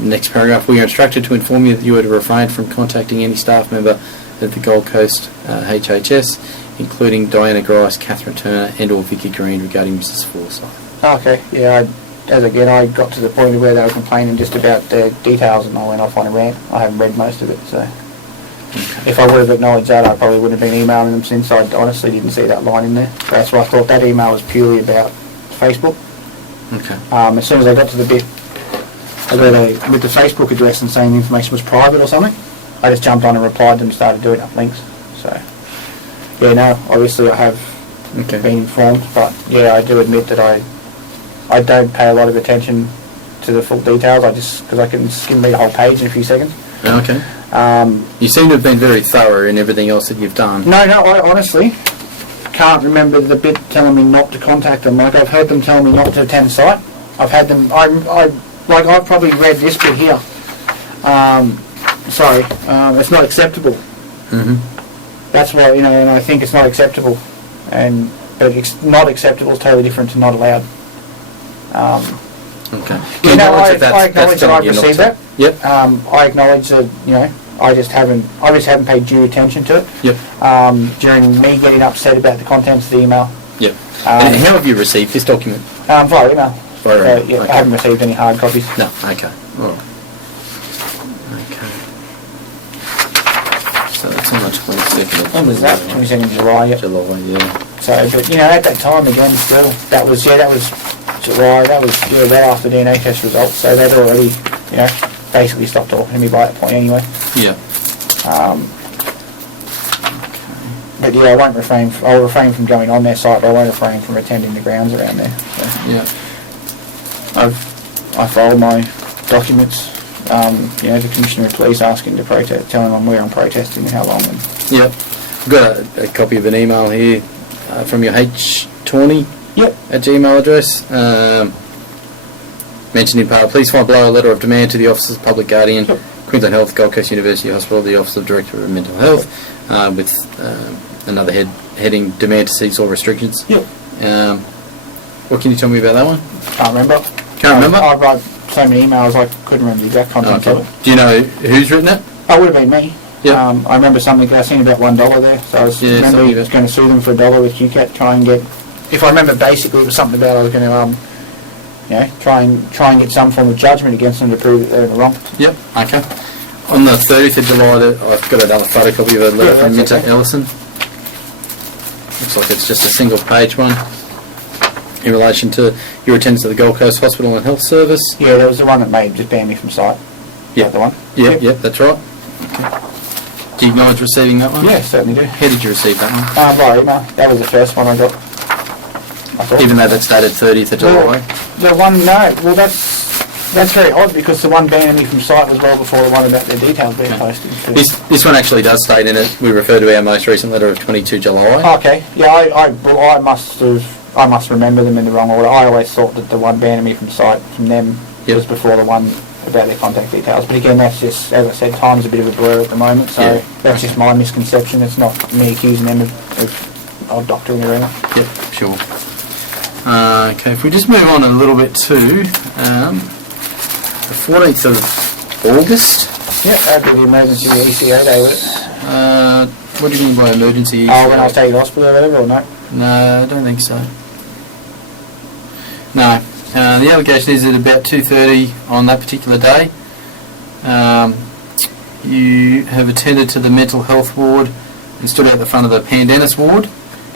Next paragraph, we are instructed to inform you that you are to refrain from contacting any staff member at the Gold Coast HHS, including Diana Grice, Catherine Turner and or Vicky Green regarding Mrs. Forsyth. Okay, yeah, I got to the point where they were complaining just about the details and I went off on a rant. I haven't read most of it, so if I would have acknowledged that, I probably wouldn't have been emailing them since. I honestly didn't see that line in there. So that's why I thought that email was purely about Facebook. Okay. As soon as I got to the bit with the Facebook address and saying the information was private or something, I just jumped on and replied to them and started doing up links. So, yeah, no, obviously I have been informed, but yeah, I do admit that I don't pay a lot of attention to the full details. Because I can skim read a whole page in a few seconds. Okay. You seem to have been very thorough in everything else that you've done. No, I honestly can't remember the bit telling me not to contact them. Like, I've heard them tell me not to attend site. I've had them, I've probably read this bit here. It's not acceptable. Mm-hmm. That's why, and I think it's not acceptable. But not acceptable is totally different to not allowed. Okay. I acknowledge that I've received that. Yep. I acknowledge that, I just haven't paid due attention to it. Yep. During me getting upset about the contents of the email. Yep. And how have you received this document? Via email. Via email. Yeah, Okay. I haven't received any hard copies. No. Okay. All right. Okay. So it's on the 22nd. When was that? 22nd of July. Yep. July. Yeah. So, but at that time again, still that was July. That was well after DNA test results. So they'd already, basically stopped talking to me by that point anyway. Yeah. But yeah, I'll refrain from going on their site, but I won't refrain from attending the grounds around there. So. Yeah. I filed my documents, the Commissioner of Police asking to protest, telling them where I'm protesting and how long. And Yep. I've got a copy of an email here from your H.Tawney at Gmail address. Mentioned in part, please find below a letter of demand to the Office of Public Guardian, Queensland Health, Gold Coast University Hospital, the Office of Director of Mental Health, with another heading, demand to cease all restrictions. Yep. What can you tell me about that one? Can't remember. Can't remember? I write so many emails I couldn't remember the exact content of it. Do you know who's written it? Oh, it would have been me. Yeah. I remember something, I seen about $1 there, so I was going to sue them for $1 with QCAT, try and get, if I remember basically it was something about I was going to, try and get some form of judgment against them to prove that they're in the wrong. Yep, okay. On the 30th of July, I've got another photocopy of a letter from Minter Ellison. Looks like it's just a single page one in relation to your attendance at the Gold Coast Hospital and Health Service. Yeah, that was the one that just banned me from site. Yeah, the one. Yep, that's right. Okay. Do you acknowledge receiving that one? Yeah, certainly do. How did you receive that one? Via email. That was the first one I got. Even though that's dated 30th of July? The one, no. Well, that's very odd because the one banning me from site was well before the one about their details being posted. This one actually does state in it, we refer to our most recent letter of 22 July. Okay. Yeah, I must remember them in the wrong order. I always thought that the one banning me from site from them was before the one about their contact details. But again, that's just, as I said, time's a bit of a blur at the moment, so that's just my misconception. It's not me accusing them of doctoring around. Yep, sure. Okay, if we just move on a little bit to the 14th of August. Yeah, that'd be the emergency ECO day, would it? What do you mean by emergency? Oh, when I was taken to hospital or whatever, or no? No, I don't think so. No. The allegation is at about 2:30 on that particular day. You have attended to the mental health ward and stood out the front of the Pandanus ward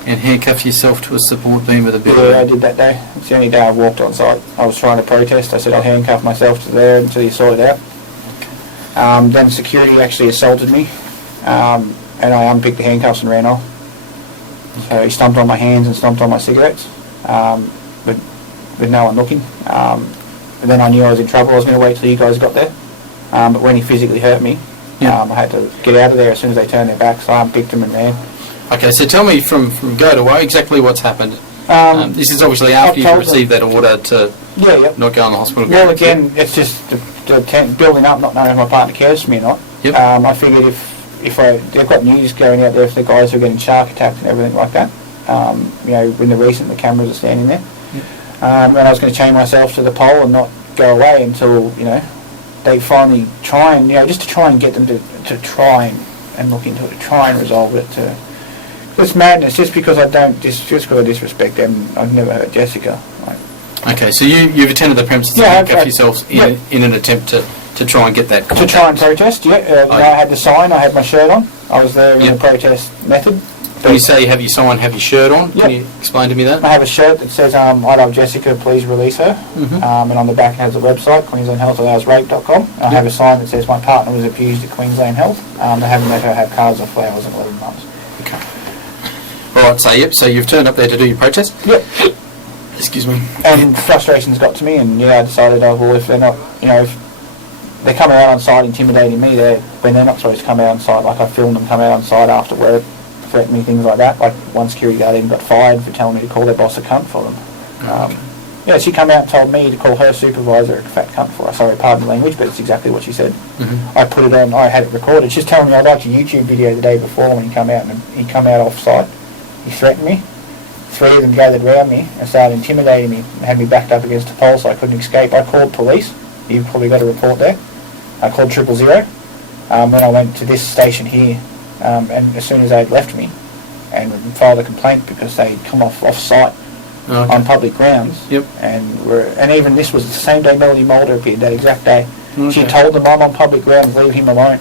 and handcuffed yourself to a support beam of the building. Yeah, I did that day. It's the only day I walked on site. I was trying to protest. I said I'd handcuff myself to there until you sort it out. Then security actually assaulted me, and I unpicked the handcuffs and ran off. So he stomped on my hands and stomped on my cigarettes, with no one looking. And then I knew I was in trouble. I was going to wait till you guys got there. But when he physically hurt me, I had to get out of there as soon as they turned their back, so I unpicked him and ran. Okay, so tell me from go to way exactly what's happened. This is obviously after you've received that order to not go in the hospital. Well, again, it's just the building up, not knowing if my partner cares for me or not. Yep. I figured if they've got news going out there, if the guys are getting shark attacks and everything like that, when the cameras are standing there, and I was going to chain myself to the pole and not go away until, they finally try and, just to try and get them to try and look into it, to try and resolve it. It's madness, just because I disrespect them. I've never hurt Jessica. Okay, so you've attended the premises to handcuff yourselves in an attempt to try and get that contact. To try and protest, I had the sign, I had my shirt on. I was there in the protest method. When you say have your sign, have your shirt on, can you explain to me that? I have a shirt that says, I love Jessica, please release her. And on the back it has a website, QueenslandHealthAllowsRape.com. I have a sign that says my partner was abused at Queensland Health. They haven't let her have cards or flowers in 11 months. Okay. Alright, so you've turned up there to do your protest? Yep. Excuse me. And frustrations got to me, and I decided, if they're not, if they come out on site intimidating me, when they're not supposed to come out on site, like I filmed them come out on site after work, threatening me, things like that. Like one security guard even got fired for telling me to call their boss a cunt for them. She come out and told me to call her supervisor a fat cunt for her. Sorry, pardon the language, but it's exactly what she said. I put it on, I had it recorded. She's telling me I liked a YouTube video the day before when he come out, and he come out off site. He threatened me. 3 of them gathered around me and started intimidating me and had me backed up against a pole so I couldn't escape. I called police. You've probably got a report there. I called 000 when I went to this station here, and as soon as they'd left me, and filed a complaint because they'd come off site on public grounds. And even this was the same day Melody Mulder appeared, that exact day. She told them, I'm on public grounds, leave him alone.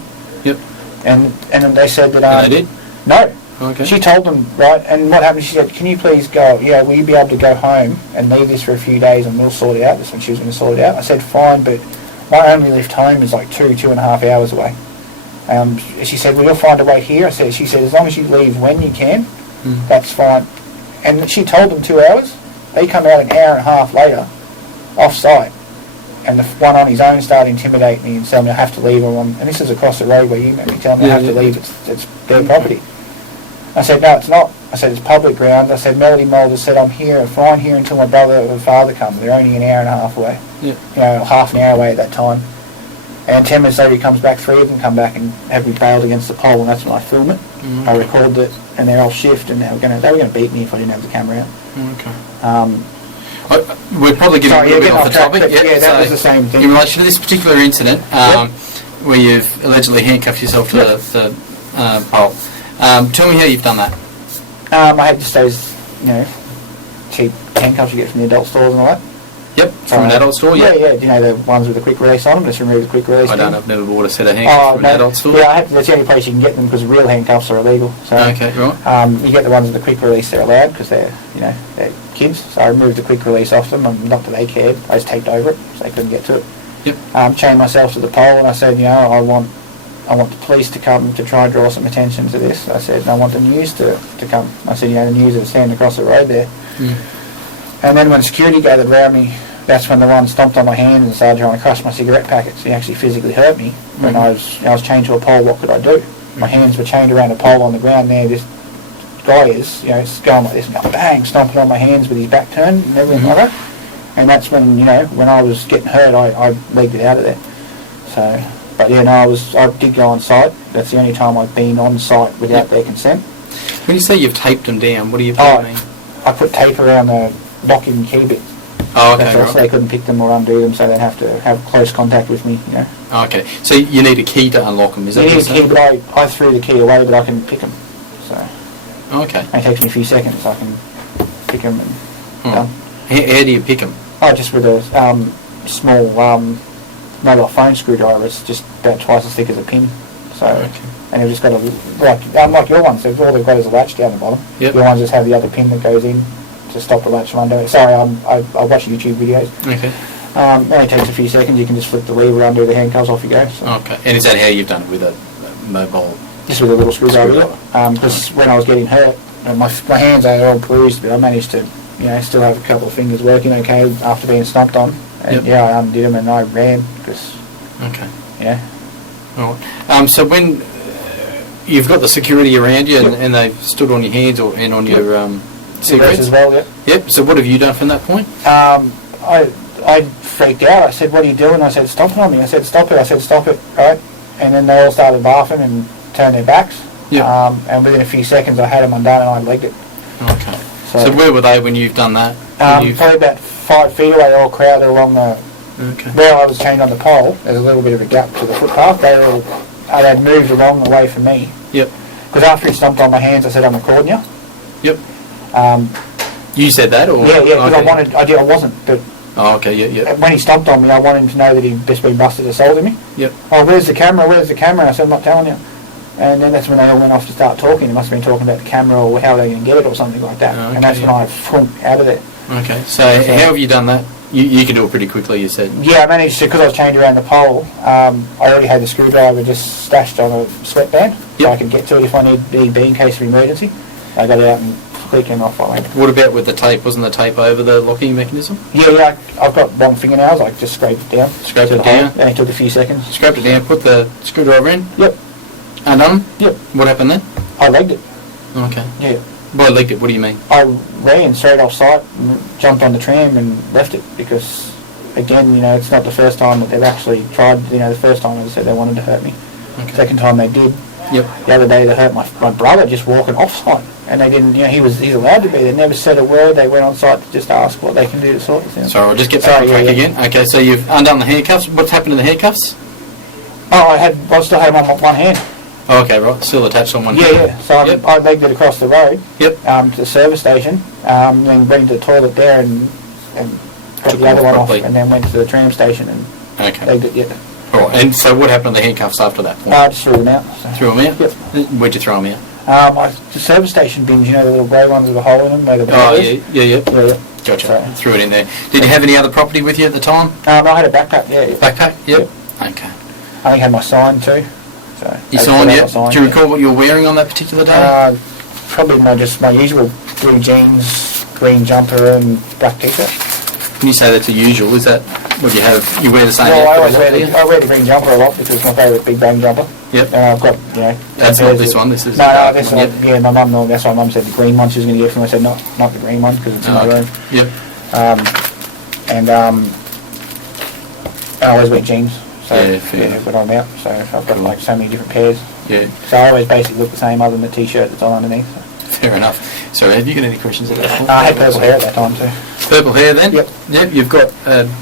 And then they said that they did? No. Okay. She told them, right, and what happened, she said, can you please go, will you be able to go home and leave this for a few days and we'll sort it out? That's when she was going to sort it out. I said, fine, but my only lift home is like 2.5 hours away. She said, well, you'll find a way here. She said, as long as you leave when you can, that's fine. And she told them 2 hours. They come out an hour and a half later, off-site, and the one on his own started intimidating me and telling me I have to leave. And this is across the road where you met me, telling me I have to leave. It's their property. I said, no, it's not. I said, it's public ground. I said, Melody Mulder said, I'm fine here until my brother or father come. They're only an hour and a half away. Half an hour away at that time. And 10 minutes later he comes back, 3 of them come back and have me bailed against the pole, and that's when I film it. I recorded it, and they're all shift, and they were going to beat me if I didn't have the camera out. We're probably getting a little bit off the topic. That was the same thing. In relation to this particular incident, where you've allegedly handcuffed yourself to the pole, tell me how you've done that. I had just those, cheap handcuffs you get from the adult stores and all that. Yep, from an adult store, Yeah, the ones with the quick release on them, just remove the quick release. I've never bought a set of handcuffs from an adult store. Yeah, that's the only place you can get them because real handcuffs are illegal. So, okay, right. You get the ones with the quick release, they're allowed because they're kids. So I removed the quick release off them, and not that they cared. I just taped over it so they couldn't get to it. Chained myself to the pole, and I said, I want the police to come to try and draw some attention to this. I said, and I want the news to come. I said, the news are standing across the road there. And then when security gathered around me, that's when the one stomped on my hands and started trying to crush my cigarette packets. He actually physically hurt me when I was chained to a pole. What could I do? My hands were chained around a pole on the ground there. This guy is, going like this and going bang, stomping on my hands with his back turned and everything like that. And that's when, when I was getting hurt, I legged it out of there. So, but I did go on site. That's the only time I've been on site without their consent. When you say you've taped them down, what do you mean? I put tape around the docking key bits. Oh, okay. That's all, so they Right. couldn't pick them or undo them, so they'd have to have close contact with me, you know. Oh, okay. So you need a key to unlock them, is You that need what a you're key, saying? but I threw the key away, but I can pick them. So Okay. it takes me a few seconds, I can pick them and Hmm. done. How do you pick them? Oh, just with a small mobile phone screwdriver. It's just about twice as thick as a pin. So, Okay. and you've just got a like your ones. All they've got is a latch down the bottom. Yep. Your ones just have the other pin that goes in to stop the latch from under. Sorry, I watch YouTube videos. Okay. It only takes a few seconds. You can just flip the lever, undo the handcuffs, off you go. So Okay. And is that how you've done it with a mobile? just with a little screwdriver. Because when I was getting hurt, my hands are all bruised, but I managed to, still have a couple of fingers working okay after being stomped on. And Yep. I undid them and I ran because, Okay. All right. So when you've got the security around you and they've stood on your hands and on your cigarettes as well. Yeah. Yep. So what have you done from that point? I freaked out. I said, "What are you doing?" I said, "Stop it on me." I said, "Stop it." I said, "Stop it." Right. And then they all started laughing and turned their backs. Yeah. And within a few seconds, I had them undone and I legged it. Okay. So where were they when you've done that? Probably about 5 feet away, all crowded along the Okay. where I was chained on the pole. There's a little bit of a gap to the footpath. They'd moved along away from me. Yep. Because after he stomped on my hands, I said, "I'm recording you." Yep. Um, You said that, or yeah, because okay. I wasn't, but Oh, okay. Yeah. Yeah. when he stomped on me, I wanted him to know that he'd just been busted assaulting me. Yep. "Oh, where's the camera? Where's the camera?" And I said, "I'm not telling you." And then that's when they all went off to start talking. They must have been talking about the camera or how they're going to get it or something like that. Oh, And that's okay, when I flunked out of there. Okay. So how have you done that? You can do it pretty quickly. You said. Yeah, I managed to, because I was chained around the pole, I already had the screwdriver just stashed on a sweatband, so Yep. I could get to it if I need be in case of emergency. I got out and clicked and off I went. What about with the tape? Wasn't the tape over the locking mechanism? Yeah, I've got long fingernails. I just scraped it down. Scraped to it the hole. down? And it took a few seconds. Scraped it down. Put the screwdriver in. Yep. Undone. Yep. What happened then? I legged it. Okay. Yeah. By legged it, what do you mean? I ran straight off site, and jumped on the tram and left it because, again, it's not the first time that they've actually tried. The first time, as I said, they wanted to hurt me. Okay. Second time they did. Yep. The other day they hurt my brother just walking off site, and they didn't. He's allowed to be. They never said a word. They went on site to just ask what they can do to sort this out. Sorry, I'll just get back on track again. Okay, so you've undone the handcuffs. What's happened to the handcuffs? Oh, I still had them on one hand. Oh, okay, right. Still attached on one hand. Yeah. So Yep. I legged it across the road. Yep. To the service station. Then went to the toilet there and got Took the other them off one off, properly. and then went to the tram station and Okay. legged it. Yeah. All right. And so what happened to the handcuffs after that point? I just threw them out. So. Threw them out? Yep. Where'd you throw them out? The service station bins, the little grey ones with a hole in them, where the Oh, bins is. yeah. Yeah. Gotcha. Sorry. Threw it in there. Did you have any other property with you at the time? I had a backpack. Yeah. Backpack? Yep. Okay. I think I had my sign too. So You I signed had it? my sign, Do you recall what you were wearing on that particular day? Probably my usual blue jeans, green jumper, and black t-shirt. When you say that's the usual, is that what you have? You wear the same Well, I outfit always a lot, do you? I wear the green jumper a lot because it's my favourite big bang jumper. Yep. And I've got That's not this one, this is No, the dark this one, one. yep. Yeah, my mum. That's why mum said the green one she was going to get for me. I said not the green one because it's in my Oh, okay. room. Yep. And I always wear jeans. So Yeah, fair. when I'm out, so I've got Cool. like so many different pairs. Yeah. So I always basically look the same other than the t-shirt that's on underneath. So. Fair enough. Sorry, have you got any questions at that point? I had purple hair at that time too. Purple hair then? Yep. Yep, you've got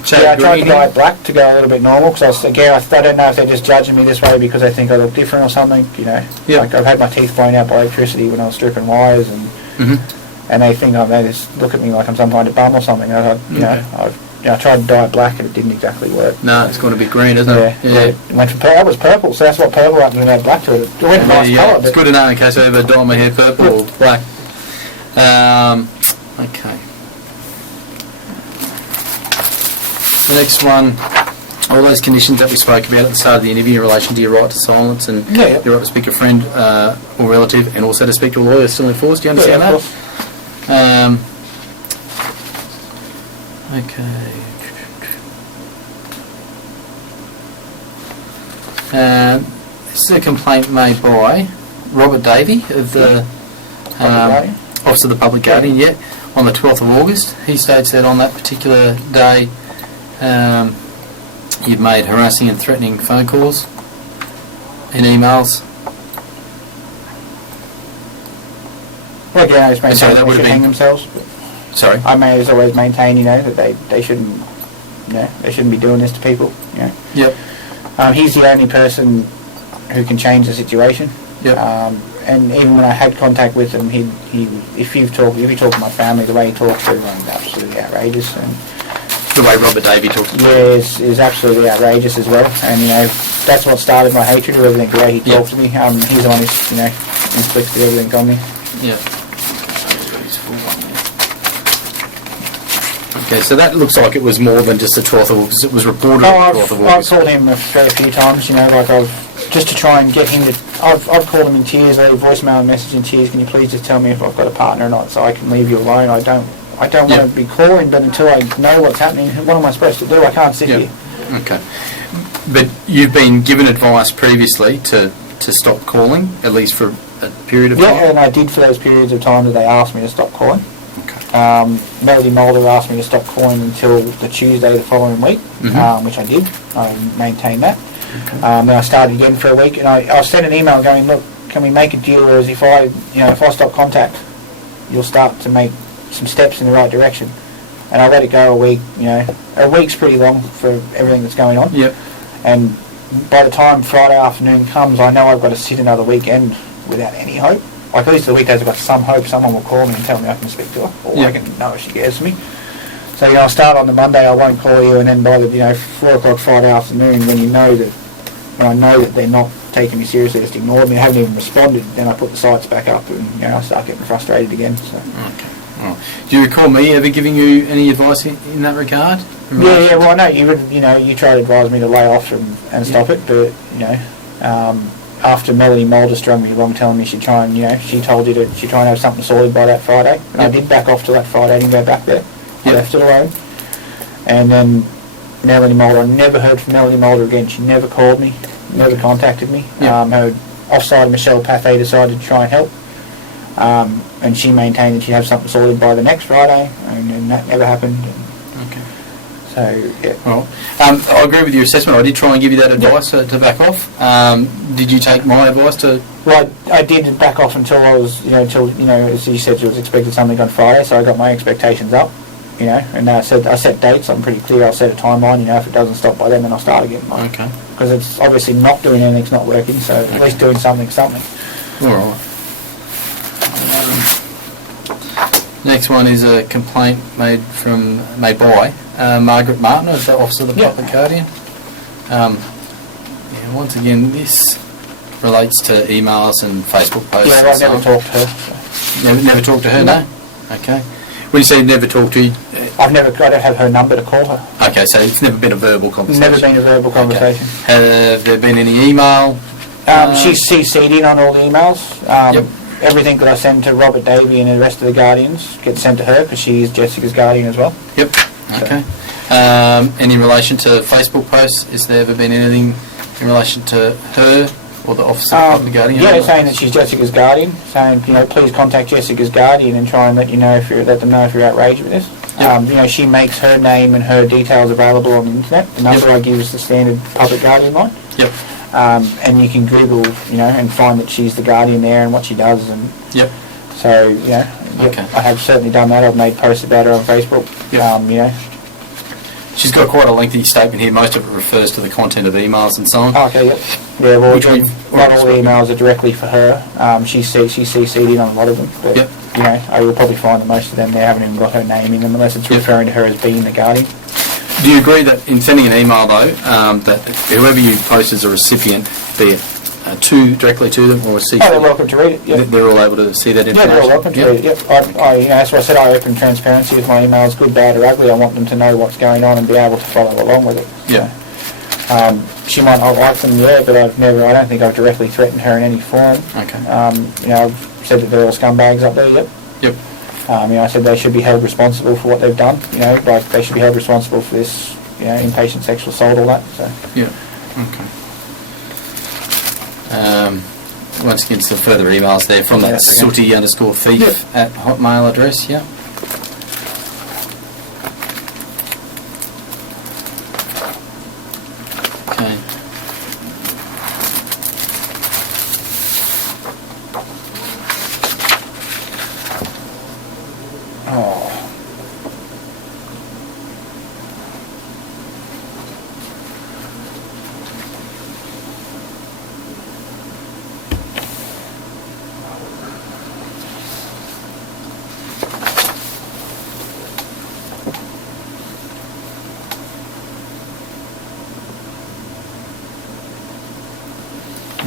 shade Yeah, I tried to green. dye it black to go a little bit normal because I don't know if they're just judging me this way because they think I look different or something. Yeah. Like I've had my teeth blown out by electricity when I was stripping wires, and they think they just look at me like I'm some kind of bum or something. I tried to dye it black and it didn't exactly work. No, it's going to be green, isn't it? Yeah. It went from that was purple, so that's what purple happened when I had black to it. It went a nice colour. It's good to know in case I ever dye my hair purple or black. Okay. The next one, all those conditions that we spoke about at the start of the interview in relation to your right to silence and Yeah. your right to speak to a friend or relative and also to speak to a lawyer still enforced. Do you understand Yeah, that? of course. Okay. This is a complaint made by Robert Davey of the Guardian? Office of the Public Guardian, on the 12th of August. He states that on that particular day you've made harassing and threatening phone calls and emails. Well, again, I just made Sorry, that they would should have hang been- themselves. Sorry? I may as always maintain, you know, that they shouldn't, you know, they shouldn't be doing this to people, you know. Yep. He's the only person who can change the situation. Yep. And even when I had contact with him, if you talk to my family, the way he talks to everyone is absolutely outrageous. And The way Robert Davey talks to yeah, is absolutely outrageous as well. And you know, that's what started my hatred of everything. The way he talks to me. He's the one who's, you know, inflicted everything on me. Yeah. Okay, so that looks like it was more than just the 12th of August. It was reported on the 12th of I've August. called him a fair few times, you know, like just to try and get him to. I've called him in tears, I leave a voicemail message in tears. Can you please just tell me if I've got a partner or not, so I can leave you alone? I don't want to be calling, but until I know what's happening, what am I supposed to do? I can't sit here. Okay. But you've been given advice previously to stop calling, at least for a period of time? Yeah, and I did for those periods of time that they asked me to stop calling. Okay. Melody Mulder asked me to stop calling until the Tuesday the following week, which I did. I maintained that. Okay. Then I started again for a week, and I sent an email going, look, can we make a deal, whereas if I stop contact, you'll start to make some steps in the right direction. And I let it go a week. You know, a week's pretty long for everything that's going on. Yep. And by the time Friday afternoon comes, I know I've got to sit another weekend without any hope. Like at least the weekdays I've got some hope someone will call me and tell me I can speak to her, or I can know if she cares for me. So I'll start on the Monday, I won't call you, and then by the 4 o'clock Friday afternoon, when I know that they're not taking me seriously, just ignored me, haven't even responded, then I put the sites back up, and I start getting frustrated again. So. Okay. Right. Do you recall me ever giving you any advice in that regard? Yeah. Well, I know you tried to advise me to lay off and stop it, but after Melody Mulder strung me along, telling me she'd try and she told you she'd try and have something sorted by that Friday, and I did back off to that Friday, didn't go back there. I left it alone, and then Melody Mulder, I never heard from Melody Mulder again. She never called me, never contacted me. Her offside Michelle Pathé decided to try and help. And she maintained that she'd have something sorted by the next Friday, and then that never happened. Okay. So, yeah. Well, I agree with your assessment. I did try and give you that advice to back off. Did you take my advice to... Well, I did back off until I was, as you said, she was expected something on Friday, so I got my expectations up, and I set dates. I'm pretty clear. I'll set a timeline, if it doesn't stop by then I'll start again. Okay. Because it's obviously not doing anything's not working, so at least doing something. All right. Next one is a complaint made by Margaret Martin, as the Officer of the Public Guardian. Once again, this relates to emails and Facebook posts. Yeah, I never talked to her. So. Never talked to her, no? Okay. When you say never talked to you... I don't have her number to call her. Okay, so it's never been a verbal conversation? Never been a verbal conversation. Okay. Have there been any email? She's CC'd in on all the emails. Everything that I send to Robert Davey and the rest of the Guardians gets sent to her because she is Jessica's Guardian as well. Yep. Okay. Any relation to Facebook posts? Has there ever been anything in relation to her or the Officer of the Public Guardian? Yeah, saying that she's Jessica's Guardian, saying please contact Jessica's Guardian and try and let them know if you're outraged with this. Yep. She makes her name and her details available on the internet. The number I give is the standard Public Guardian line. Yep. And you can Google, and find that she's the Guardian there and what she does. And yep. So, Okay. I have certainly done that. I've made posts about her on Facebook. Yep. She's got quite a lengthy statement here. Most of it refers to the content of emails and so on. Okay, yep. Yeah, well, Which not all the emails are directly for her. She's CC'd in on a lot of them. But, yep. I will probably find that most of them, they haven't even got her name in them unless it's referring to her as being the Guardian. Do you agree that in sending an email, though, that whoever you post as a recipient, be it directly to them or a secret... Oh, they're welcome to read it, yep. They're all able to see that information? Yeah, they're all welcome to read it, yep. That's why I said I open transparency with my emails, good, bad or ugly. I want them to know what's going on and be able to follow along with it. Yeah. So, she might not like them, but I don't think I've directly threatened her in any form. Okay. I've said that they're all scumbags up there, yep. Yep. I said they should be held responsible for what they've done, like they should be held responsible for this, inpatient sexual assault, all that, so. Yeah, okay. Once again, some further emails there from that sooty_thief at Hotmail address, yeah. Okay.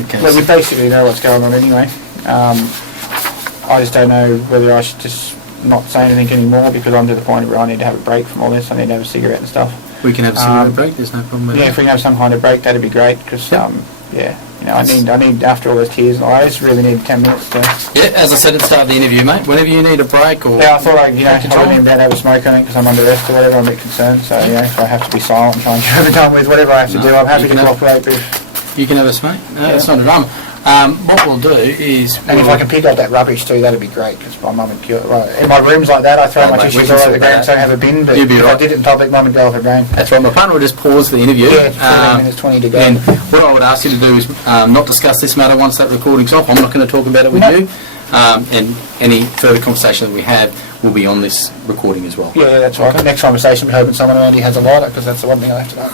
Okay. Well, we basically know what's going on anyway. I just don't know whether I should just not say anything anymore because I'm to the point where I need to have a break from all this. I need to have a cigarette and stuff. We can have a cigarette break. There's no problem with Yeah, that. if we can have some kind of break, that'd be great. Because Yep. I need after all those tears and all, I just really need 10 minutes to. Yeah, as I said at the start of the interview, mate. Whenever you need a break or Yeah, I thought I wouldn't control. even be able to have a smoke on it because I'm under arrest or whatever. I'm a bit concerned. So if I have to be silent and try and get it done with whatever I have to No, do, I'm happy you to can have- cooperate with. you can have a smoke. No, that's not a drama. What we'll do is And if I can pick up that rubbish too, that'd be great because my mum would in my rooms like that, I throw Oh, my mate, we tissues can all over sort the ground that so I out. have a bin. But You'll be if right. I did it in public, mum would go off her brain. That's right. My partner will just pause the interview. Yeah, 15 minutes, 20 to go. And what I would ask you to do is not discuss this matter once that recording's off. I'm not going to talk about it with No. you. And any further conversation that we have will be on this recording as well. Yeah, that's right. Next conversation, we're hoping someone around here has a lighter because that's the one thing I have to know.